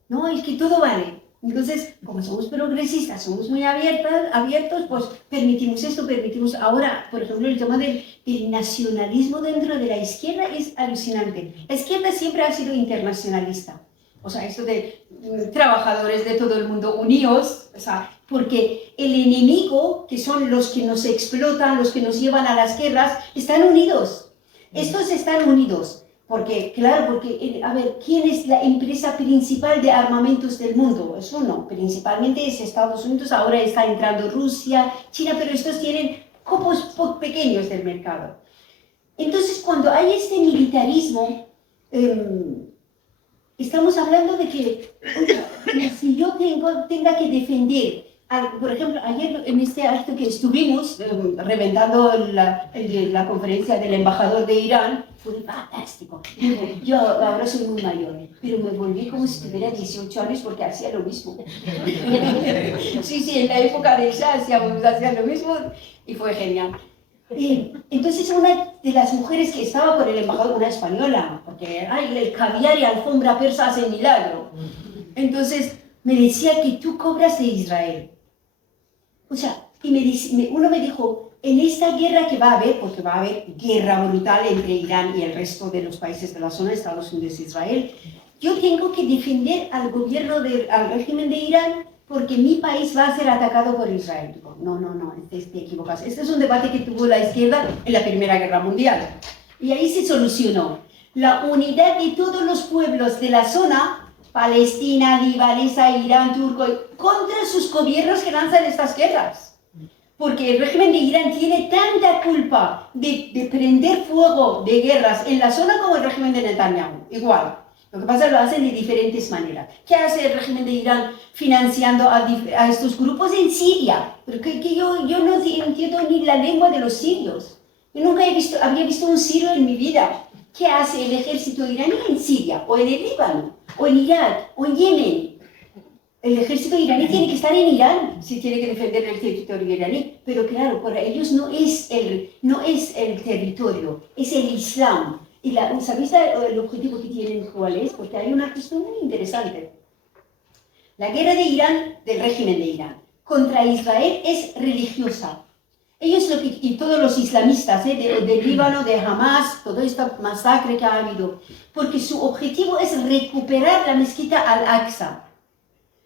no, es que todo vale. Entonces, como somos progresistas, somos muy abiertos, pues permitimos esto, permitimos... Ahora, por ejemplo, el tema del nacionalismo dentro de la izquierda es alucinante. La izquierda siempre ha sido internacionalista. O sea, esto de trabajadores de todo el mundo unidos, o sea, porque el enemigo, que son los que nos explotan, los que nos llevan a las guerras, están unidos. Estos están unidos. Porque, claro, porque, a ver, ¿quién es la empresa principal de armamentos del mundo? Eso no, principalmente es Estados Unidos, ahora está entrando Rusia, China, pero estos tienen copos pequeños del mercado. Entonces, cuando hay este militarismo, estamos hablando de que si yo tenga que defender Por ejemplo, ayer en este acto que estuvimos reventando la conferencia del embajador de Irán, fue fantástico. Yo ahora soy muy mayor, pero me volví como si tuviera 18 años porque hacía lo mismo. Sí, sí, en la época de Shah hacía lo mismo y fue genial. Entonces una de las mujeres que estaba con el embajador, una española, porque ay, el caviar y alfombra persa hace milagro. Entonces me decía que tú cobras de Israel. O sea, y uno me dijo, en esta guerra que va a haber, porque va a haber guerra brutal entre Irán y el resto de los países de la zona, Estados Unidos e Israel, yo tengo que defender al al régimen de Irán porque mi país va a ser atacado por Israel. Digo, no, te equivocas. Este es un debate que tuvo la izquierda en la Primera Guerra Mundial. Y ahí se solucionó. La unidad de todos los pueblos de la zona, Palestina, libanesa, Irán, turco, contra sus gobiernos que lanzan estas guerras. Porque el régimen de Irán tiene tanta culpa de prender fuego de guerras en la zona como el régimen de Netanyahu. Igual. Lo que pasa es que lo hacen de diferentes maneras. ¿Qué hace el régimen de Irán financiando a estos grupos en Siria? Porque yo no entiendo ni la lengua de los sirios. Yo nunca había visto un sirio en mi vida. ¿Qué hace el ejército iraní en Siria, o en el Líbano, o en Irak, o en Yemen? El ejército iraní tiene que estar en Irán si tiene que defender el territorio iraní. Pero claro, para ellos no es el territorio, es el Islam. Y ¿sabéis el objetivo que tienen cuál es? Porque hay una cuestión muy interesante. La guerra de Irán, del régimen de Irán, contra Israel es religiosa. Ellos y todos los islamistas del Líbano, de Hamas, toda esta masacre que ha habido, porque su objetivo es recuperar la mezquita Al-Aqsa.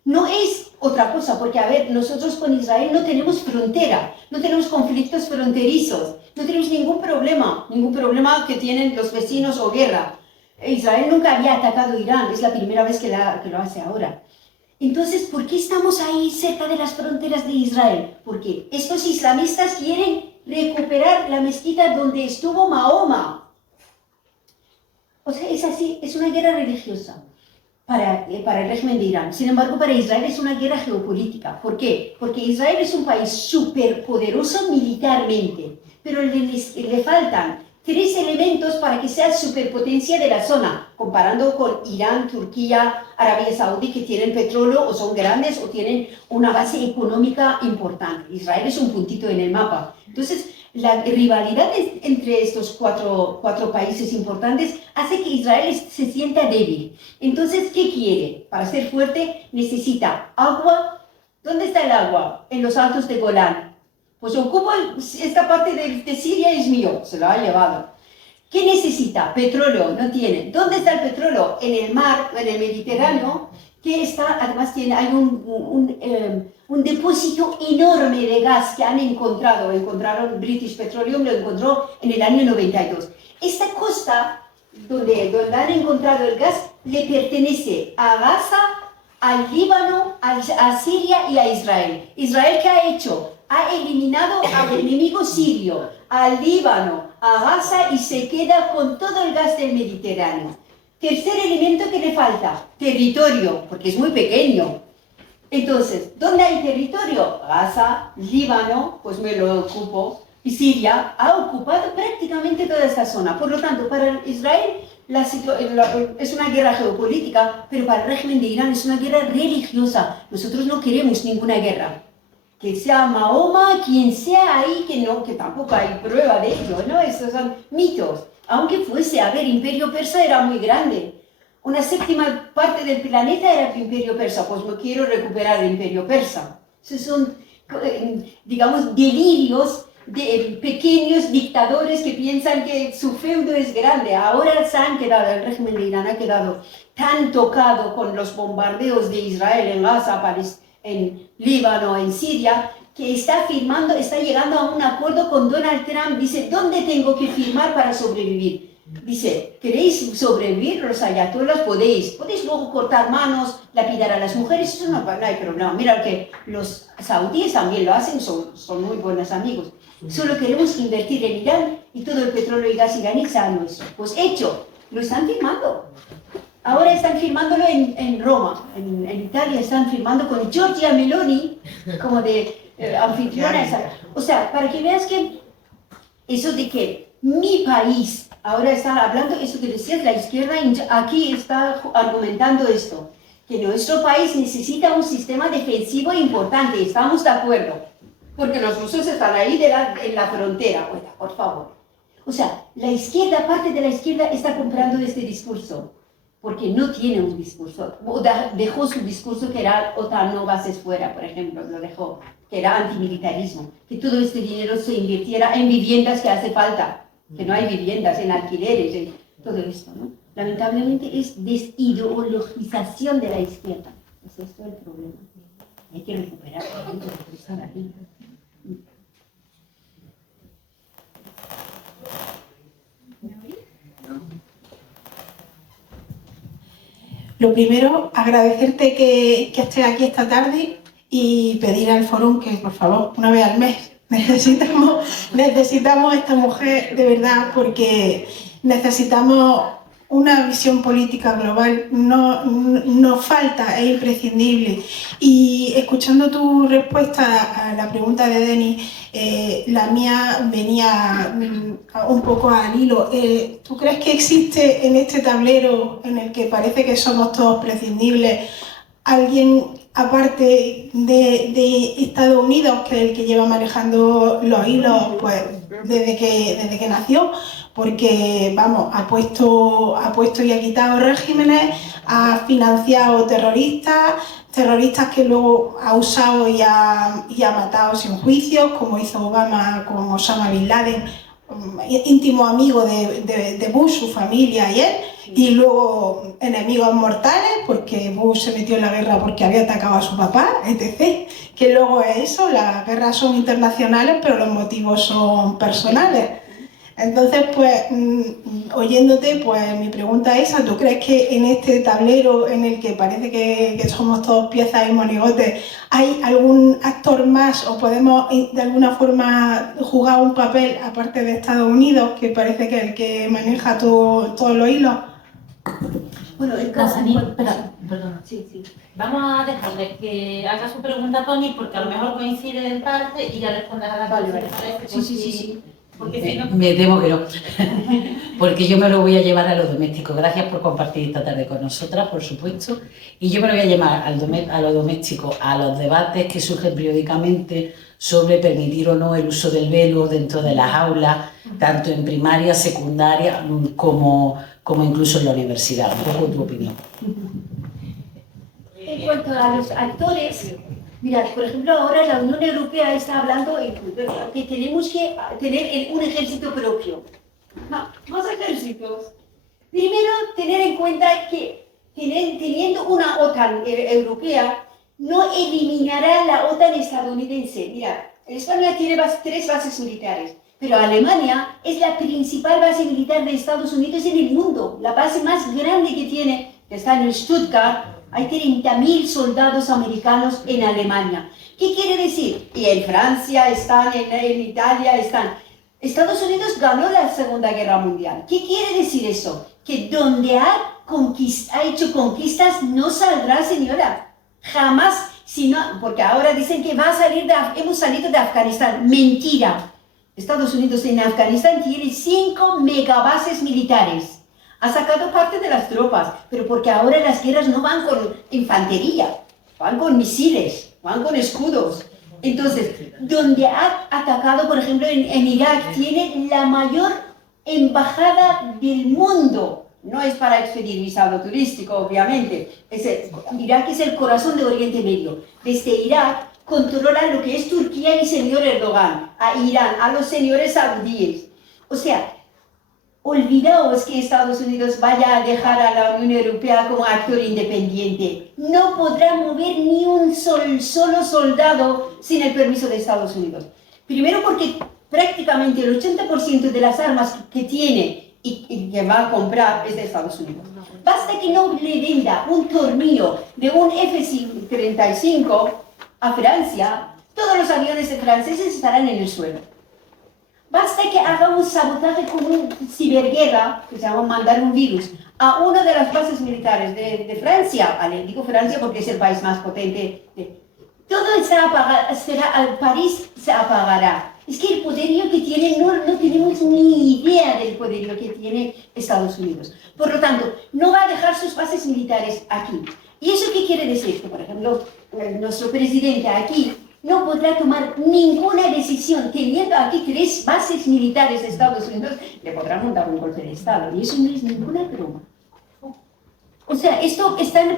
No es otra cosa, porque a ver, nosotros con Israel no tenemos frontera, no tenemos conflictos fronterizos, no tenemos ningún problema que tienen los vecinos o guerra. Israel nunca había atacado Irán, es la primera vez que lo hace ahora. Entonces, ¿por qué estamos ahí cerca de las fronteras de Israel? Porque estos islamistas quieren recuperar la mezquita donde estuvo Mahoma. O sea, es así, es una guerra religiosa para el régimen de Irán. Sin embargo, para Israel es una guerra geopolítica. ¿Por qué? Porque Israel es un país superpoderoso militarmente, pero le faltan 3 elementos para que sea superpotencia de la zona, comparando con Irán, Turquía, Arabia Saudí, que tienen petróleo o son grandes o tienen una base económica importante. Israel es un puntito en el mapa. Entonces, la rivalidad entre estos cuatro países importantes hace que Israel se sienta débil. Entonces, ¿qué quiere? Para ser fuerte necesita agua. ¿Dónde está el agua? En los altos de Golán. Pues ocupo esta parte de Siria, es mío, se lo ha llevado. ¿Qué necesita? Petróleo, no tiene. ¿Dónde está el petróleo? En el mar, en el Mediterráneo, que está, además hay un depósito enorme de gas que encontraron British Petroleum, lo encontró en el año 92. Esta costa, donde han encontrado el gas, le pertenece a Gaza, al Líbano, a Siria y a Israel. ¿Israel qué ha hecho? Ha eliminado al enemigo sirio, al Líbano, a Gaza y se queda con todo el gas del Mediterráneo. Tercer elemento que le falta, territorio, porque es muy pequeño. Entonces, ¿dónde hay territorio? Gaza, Líbano, pues me lo ocupo, y Siria ha ocupado prácticamente toda esta zona. Por lo tanto, para Israel es una guerra geopolítica, pero para el régimen de Irán es una guerra religiosa. Nosotros no queremos ninguna guerra. Que sea Mahoma, quien sea ahí, que tampoco hay prueba de ello, ¿no? Estos son mitos. Aunque fuese, a ver, Imperio Persa era muy grande. Una séptima parte del planeta era el Imperio Persa, pues no quiero recuperar el Imperio Persa. Esos son, digamos, delirios de pequeños dictadores que piensan que su feudo es grande. Ahora el régimen de Irán ha quedado tan tocado con los bombardeos de Israel en Gaza, en Líbano, en Siria, que está llegando a un acuerdo con Donald Trump. Dice, ¿dónde tengo que firmar para sobrevivir? Dice, ¿queréis sobrevivir? Los ayatolás podéis luego cortar manos, lapidar a las mujeres, eso no hay problema. Mira que los saudíes también lo hacen, son muy buenos amigos. Solo queremos invertir en Irán y todo el petróleo y gas iraní sea nuestro. Pues hecho, lo están firmando. Ahora están firmándolo en Roma, en Italia están firmando con Giorgia Meloni como de anfitriona. O sea, para que veas que eso de que mi país, ahora está hablando, eso que decías, la izquierda aquí está argumentando esto, que nuestro país necesita un sistema defensivo importante, estamos de acuerdo, porque los rusos están ahí en la frontera, oiga, por favor. O sea, la izquierda, parte de la izquierda está comprando este discurso, porque no tiene un discurso, dejó su discurso que era OTAN no bases fuera, por ejemplo, lo dejó, que era antimilitarismo, que todo este dinero se invirtiera en viviendas que hace falta, que no hay viviendas, en alquileres, en todo esto, ¿no? Lamentablemente es desideologización de la izquierda, es esto el problema, hay que recuperar lo que está ahí. Lo primero, agradecerte que estés aquí esta tarde y pedir al Fórum que, por favor, una vez al mes, necesitamos a esta mujer de verdad, porque necesitamos una visión política global, nos falta, es imprescindible. Y escuchando tu respuesta a la pregunta de Denis, la mía venía un poco al hilo. ¿Tú crees que existe en este tablero en el que parece que somos todos prescindibles alguien aparte de Estados Unidos, que es el que lleva manejando los hilos pues, desde que nació? Porque, vamos, ha puesto y ha quitado regímenes, ha financiado terroristas que luego ha usado y ha matado sin juicios, como hizo Obama con Osama Bin Laden, íntimo amigo de Bush, su familia y él, y luego enemigos mortales, porque Bush se metió en la guerra porque había atacado a su papá, etc. Que luego es eso, las guerras son internacionales, pero los motivos son personales. Entonces, pues, oyéndote, pues mi pregunta es esa: ¿tú crees que en este tablero en el que parece que somos todos piezas y monigotes, hay algún actor más o podemos de alguna forma jugar un papel aparte de Estados Unidos, que parece que es el que maneja todos los hilos? Bueno, el caso... Perdona. Sí. Vamos a dejarle que haga su pregunta a Tony, porque a lo mejor coincide en parte y ya responderá a la Vale. pregunta. Sí. Porque si no... Me temo que no, porque yo me lo voy a llevar a los domésticos. Gracias por compartir esta tarde con nosotras, por supuesto. Y yo me lo voy a llevar a los domésticos, a los debates que surgen periódicamente sobre permitir o no el uso del velo dentro de las aulas, tanto en primaria, secundaria, como incluso en la universidad. Un poco tu opinión. En cuanto a los actores, mirad, por ejemplo, ahora la Unión Europea está hablando que tenemos que tener un ejército propio. Más ejércitos. Primero, tener en cuenta que teniendo una OTAN europea, no eliminará la OTAN estadounidense. Mirad, España tiene 3 bases militares, pero Alemania es la principal base militar de Estados Unidos en el mundo. La base más grande que tiene, que está en Stuttgart. Hay 30.000 soldados americanos en Alemania. ¿Qué quiere decir? Y en Francia están, en Italia están. Estados Unidos ganó la Segunda Guerra Mundial. ¿Qué quiere decir eso? Que donde ha hecho conquistas no saldrá, señora. Jamás, porque ahora dicen que hemos salido de Afganistán. Mentira. Estados Unidos en Afganistán tiene 5 megabases militares. Ha sacado parte de las tropas, pero porque ahora las guerras no van con infantería, van con misiles, van con escudos. Entonces, donde ha atacado, por ejemplo, en Irak, tiene la mayor embajada del mundo. No es para expedir visado turístico, obviamente. Irak es el corazón de Oriente Medio. Desde Irak controla lo que es Turquía y señor Erdogan, a Irán, a los señores saudíes. O sea, olvidaos que Estados Unidos vaya a dejar a la Unión Europea como actor independiente. No podrá mover ni un solo soldado sin el permiso de Estados Unidos. Primero porque prácticamente el 80% de las armas que tiene y que va a comprar es de Estados Unidos. Basta que no le venda un tornillo de un F-35 a Francia, todos los aviones franceses estarán en el suelo. Basta que hagamos sabotaje con una ciberguerra, que se llama mandar un virus, a una de las bases militares de Francia, digo Francia porque es el país más potente, todo París se apagará. Es que el poderío que tiene, no tenemos ni idea del poderío que tiene Estados Unidos. Por lo tanto, no va a dejar sus bases militares aquí. ¿Y eso qué quiere decir? Que, por ejemplo, nuestro presidente aquí no podrá tomar ninguna decisión. Teniendo aquí 3 bases militares de Estados Unidos, le podrán montar un golpe de Estado. Y eso no es ninguna broma. O sea,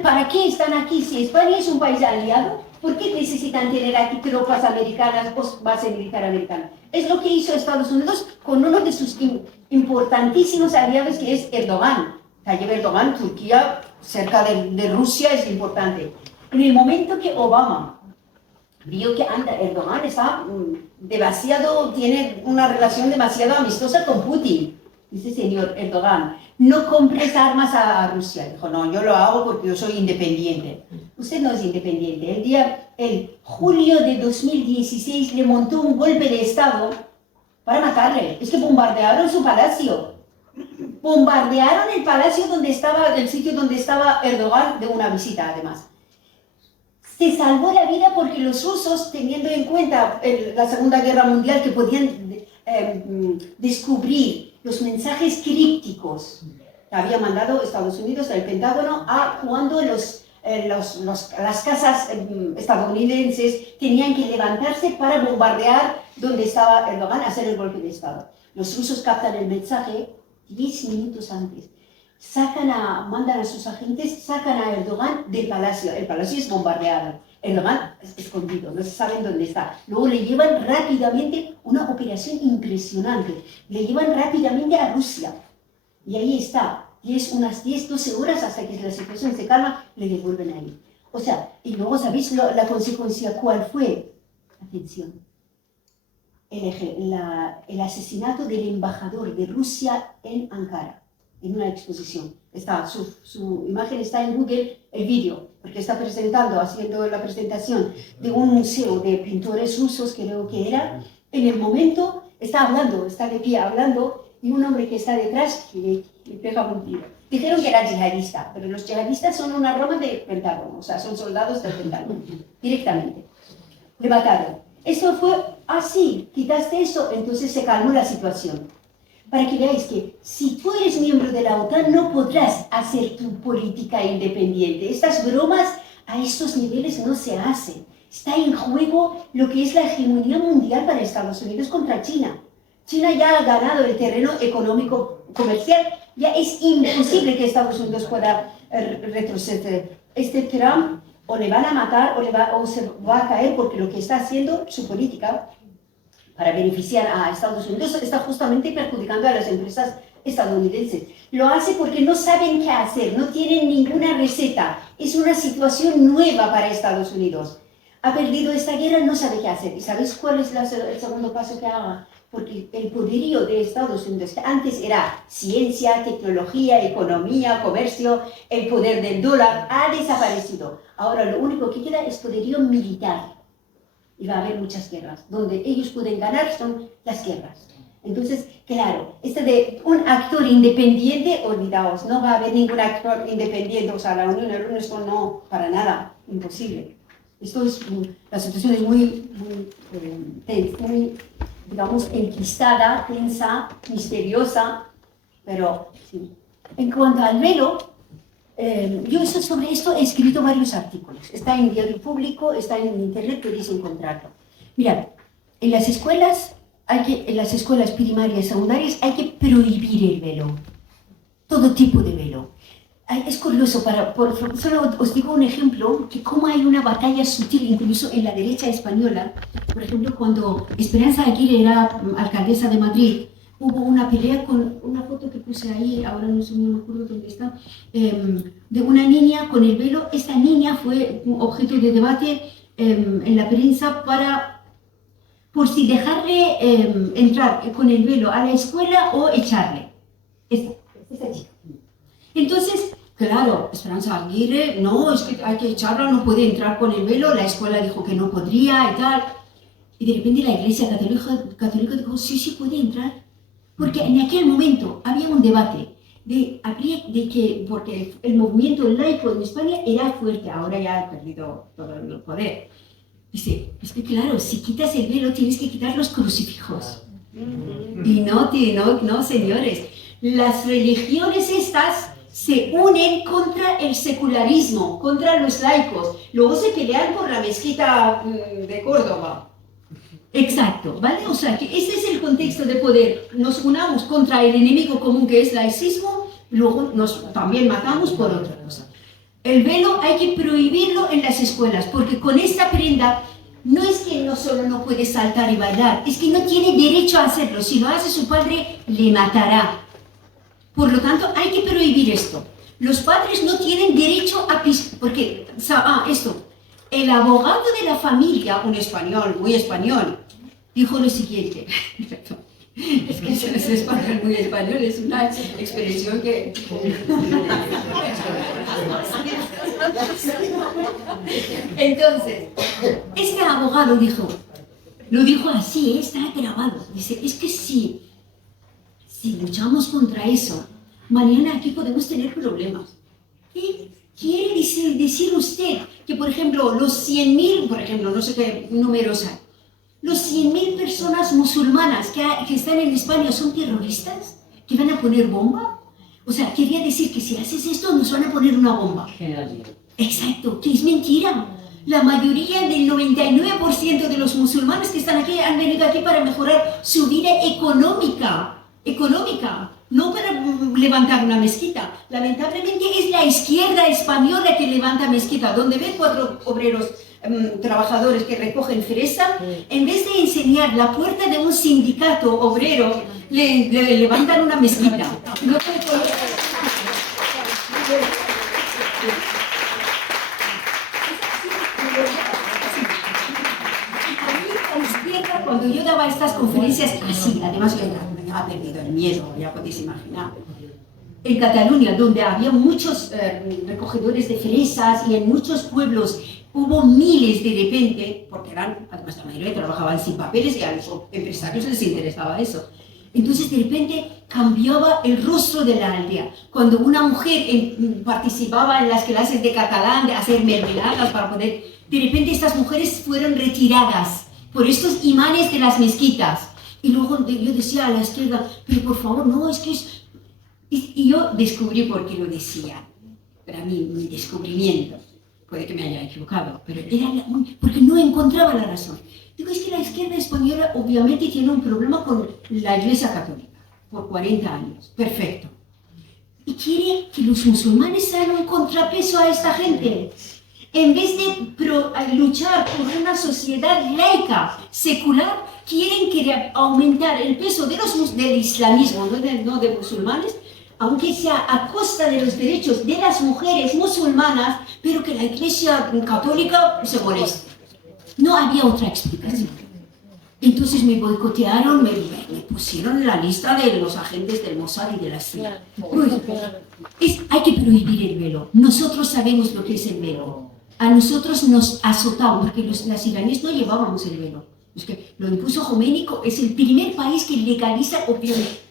¿para qué están aquí? Si España es un país aliado, ¿por qué necesitan tener aquí tropas americanas o base militar americana? Es lo que hizo Estados Unidos con uno de sus importantísimos aliados, que es Erdogan. Tayyip Erdogan, Turquía, cerca de Rusia, es importante. En el momento que Obama vio que Erdogan está tiene una relación demasiado amistosa con Putin, dice: señor Erdogan, no compres armas a Rusia. Dijo: no, yo lo hago porque yo soy independiente. Usted no es independiente. El julio de 2016 le montó un golpe de Estado para matarle. Es que bombardearon su palacio. Bombardearon el palacio el sitio donde estaba Erdogan, de una visita además. Se salvó la vida porque los rusos, teniendo en cuenta la Segunda Guerra Mundial, que podían descubrir los mensajes crípticos que había mandado Estados Unidos al Pentágono a cuando las casas estadounidenses tenían que levantarse para bombardear donde estaba Erdogan, hacer el golpe de Estado. Los rusos captan el mensaje 10 minutos antes. Mandan a sus agentes, sacan a Erdogan del palacio. El palacio es bombardeado. Erdogan es escondido, no se sabe dónde está. Luego le llevan rápidamente, una operación impresionante, le llevan rápidamente a Rusia. Y ahí está, unas 10-12 horas hasta que la situación se calma, le devuelven ahí. O sea, y luego sabéis la consecuencia, ¿cuál fue? Atención. El asesinato del embajador de Rusia en Ankara, en una exposición. Su imagen está en Google, el vídeo, porque está haciendo la presentación de un museo de pintores rusos, creo que era. En el momento está de pie hablando, y un hombre que está detrás le pega un tiro. Dijeron que era yihadista, pero los yihadistas son una rama del Pentágono, o sea, son soldados del Pentágono, directamente. Le mataron. Esto fue así, quitaste eso, entonces se calmó la situación. Para que veáis que si tú eres miembro de la OTAN no podrás hacer tu política independiente. Estas bromas a estos niveles no se hacen. Está en juego lo que es la hegemonía mundial para Estados Unidos contra China. China ya ha ganado el terreno económico comercial, ya es imposible que Estados Unidos pueda retroceder. Trump o le van a matar o se va a caer, porque lo que está haciendo, su política para beneficiar a Estados Unidos, está justamente perjudicando a las empresas estadounidenses. Lo hace porque no saben qué hacer, no tienen ninguna receta. Es una situación nueva para Estados Unidos. Ha perdido esta guerra, no sabe qué hacer. ¿Y sabéis cuál es el segundo paso que haga? Porque el poderío de Estados Unidos, que antes era ciencia, tecnología, economía, comercio, el poder del dólar, ha desaparecido. Ahora lo único que queda es poderío militar. Y va a haber muchas guerras. Donde ellos pueden ganar son las guerras. Entonces, claro, de un actor independiente, olvidaos, no va a haber ningún actor independiente. O sea, la Unión Europea, esto no, para nada, imposible. La situación es muy digamos, enquistada, tensa, misteriosa, pero sí. En cuanto al velo, yo sobre esto he escrito varios artículos. Está en Diario Público, está en internet, podéis encontrarlo. Mirad, en las escuelas primarias y secundarias hay que prohibir el velo, todo tipo de velo. Es curioso, solo os digo un ejemplo, que cómo hay una batalla sutil incluso en la derecha española. Por ejemplo, cuando Esperanza Aguirre era alcaldesa de Madrid, hubo una pelea con una foto que puse ahí, ahora no me acuerdo dónde está, de una niña con el velo. Esta niña fue objeto de debate en la prensa por si dejarle entrar con el velo a la escuela o echarle. Esta chica. Entonces, claro, Esperanza Aguirre, no, es que hay que echarla, no puede entrar con el velo, la escuela dijo que no podría y tal. Y de repente la Iglesia católica dijo, sí, sí puede entrar. Porque en aquel momento había un debate porque el movimiento laico en España era fuerte, ahora ya ha perdido todo el poder. Dice, es que claro, si quitas el velo tienes que quitar los crucifijos. Y no, señores, las religiones estas se unen contra el secularismo, contra los laicos. Luego se pelean por la mezquita de Córdoba. Exacto, ¿vale? O sea, que este es el contexto de poder. Nos unamos contra el enemigo común que es laicismo, luego nos también matamos por otra cosa. El velo hay que prohibirlo en las escuelas, porque con esta prenda no es que no solo no puede saltar y bailar, es que no tiene derecho a hacerlo. Si lo hace su padre, le matará. Por lo tanto, hay que prohibir esto. Los padres no tienen derecho a porque, esto, el abogado de la familia, un español, muy español, dijo lo siguiente. Es que es español, muy español, es una expresión que... Entonces, este abogado lo dijo así, está grabado, dice, es que si luchamos contra eso, mañana aquí podemos tener problemas. ¿Qué quiere decir usted? Que, por ejemplo, los 100.000, por ejemplo, no sé qué números hay, los 100.000 personas musulmanas que están en España son terroristas, que van a poner bomba. O sea, quería decir que si haces esto nos van a poner una bomba. Exacto, que es mentira. La mayoría del 99% de los musulmanes que están aquí han venido aquí para mejorar su vida económica, no para levantar una mezquita. Lamentablemente es la izquierda española que levanta mezquita, donde ven 4 obreros trabajadores que recogen fresa, en vez de enseñar la puerta de un sindicato obrero, le levantan una mezquita. Cuando yo daba estas conferencias así, además yo ha perdido el miedo, ya podéis imaginar. En Cataluña, donde había muchos recogedores de fresas y en muchos pueblos hubo miles de repente, porque además la mayoría trabajaban sin papeles y a los empresarios les interesaba eso. Entonces de repente cambiaba el rostro de la aldea. Cuando una mujer participaba en las clases de catalán, de hacer mermeladas para poder... De repente estas mujeres fueron retiradas por estos imanes de las mezquitas. Y luego yo decía a la izquierda, pero por favor, no, es que es... Y yo descubrí por qué lo decía. Para mí, mi descubrimiento. Puede que me haya equivocado, pero era porque no encontraba la razón. Digo, es que la izquierda española obviamente tiene un problema con la Iglesia Católica, por 40 años, perfecto. Y quiere que los musulmanes sean un contrapeso a esta gente. En vez de luchar por una sociedad laica, secular, quieren aumentar el peso del islamismo, no de musulmanes, aunque sea a costa de los derechos de las mujeres musulmanas, pero que la Iglesia Católica se moleste. No había otra explicación. Entonces me boicotearon, me pusieron en la lista de los agentes del Mossad y de la CIA. Hay que prohibir el velo. Nosotros sabemos lo que es el velo. A nosotros nos azotaron, porque las iraníes no llevábamos el velo. Es que lo impuso Joméini, es el primer país que legaliza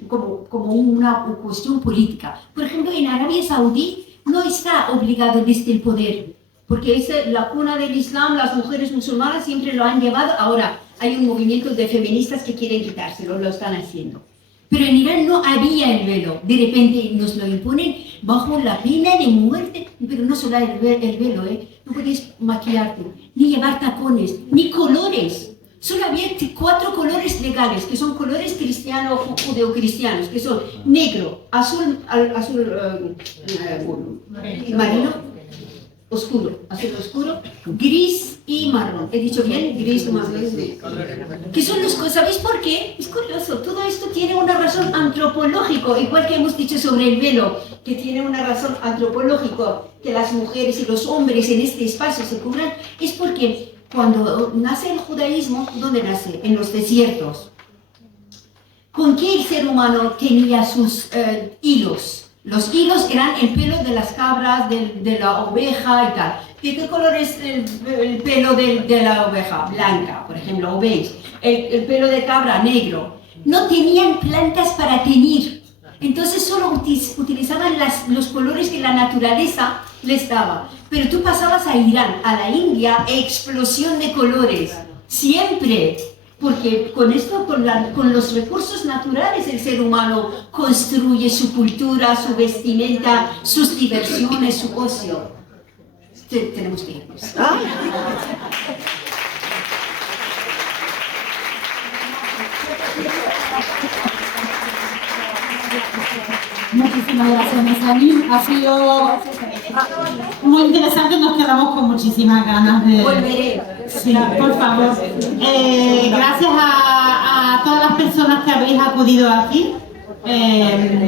como una cuestión política. Por ejemplo, en Arabia Saudí no está obligado desde el poder, porque es la cuna del Islam, las mujeres musulmanas siempre lo han llevado. Ahora hay un movimiento de feministas que quieren quitárselo, lo están haciendo. Pero en Irán no había el velo, de repente nos lo imponen bajo la pena de muerte, pero no solo el velo, no puedes maquillarte, ni llevar tacones, ni colores. Solo había 4 colores legales, que son colores cristianos, judeocristianos, que son negro, azul marino, oscuro, azul oscuro, gris y marrón. ¿He dicho bien? Gris y marrón. ¿Qué son los colores? ¿Sabéis por qué? Es curioso, todo esto tiene una razón antropológica, igual que hemos dicho sobre el velo, que tiene una razón antropológica, que las mujeres y los hombres en este espacio se cubran, es porque cuando nace el judaísmo, ¿dónde nace? En los desiertos. ¿Con qué el ser humano tenía sus hilos? Los hilos eran el pelo de las cabras, de la oveja y tal. ¿De qué color es el pelo de la oveja? Blanca, por ejemplo, o beige. El pelo de cabra, negro. No tenían plantas para teñir. Entonces solo utilizaban los colores que la naturaleza les daba. Pero tú pasabas a Irán, a la India, explosión de colores. Siempre. Porque con esto, con los recursos naturales, el ser humano construye su cultura, su vestimenta, sus diversiones, su ocio. Tenemos que irnos. Muchísimas gracias, Mesanín. Ha sido muy interesante, nos quedamos con muchísimas ganas de... Volveré. Sí, por favor. Gracias a todas las personas que habéis acudido aquí.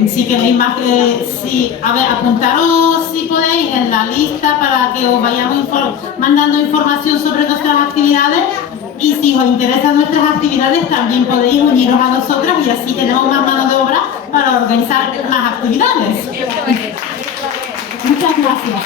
Si queréis más, apuntaros si podéis en la lista para que os vayamos mandando información sobre nuestras actividades. Y si os interesan nuestras actividades, también podéis uniros a nosotras y así tenemos más mano de obra para organizar más actividades. Muchas gracias.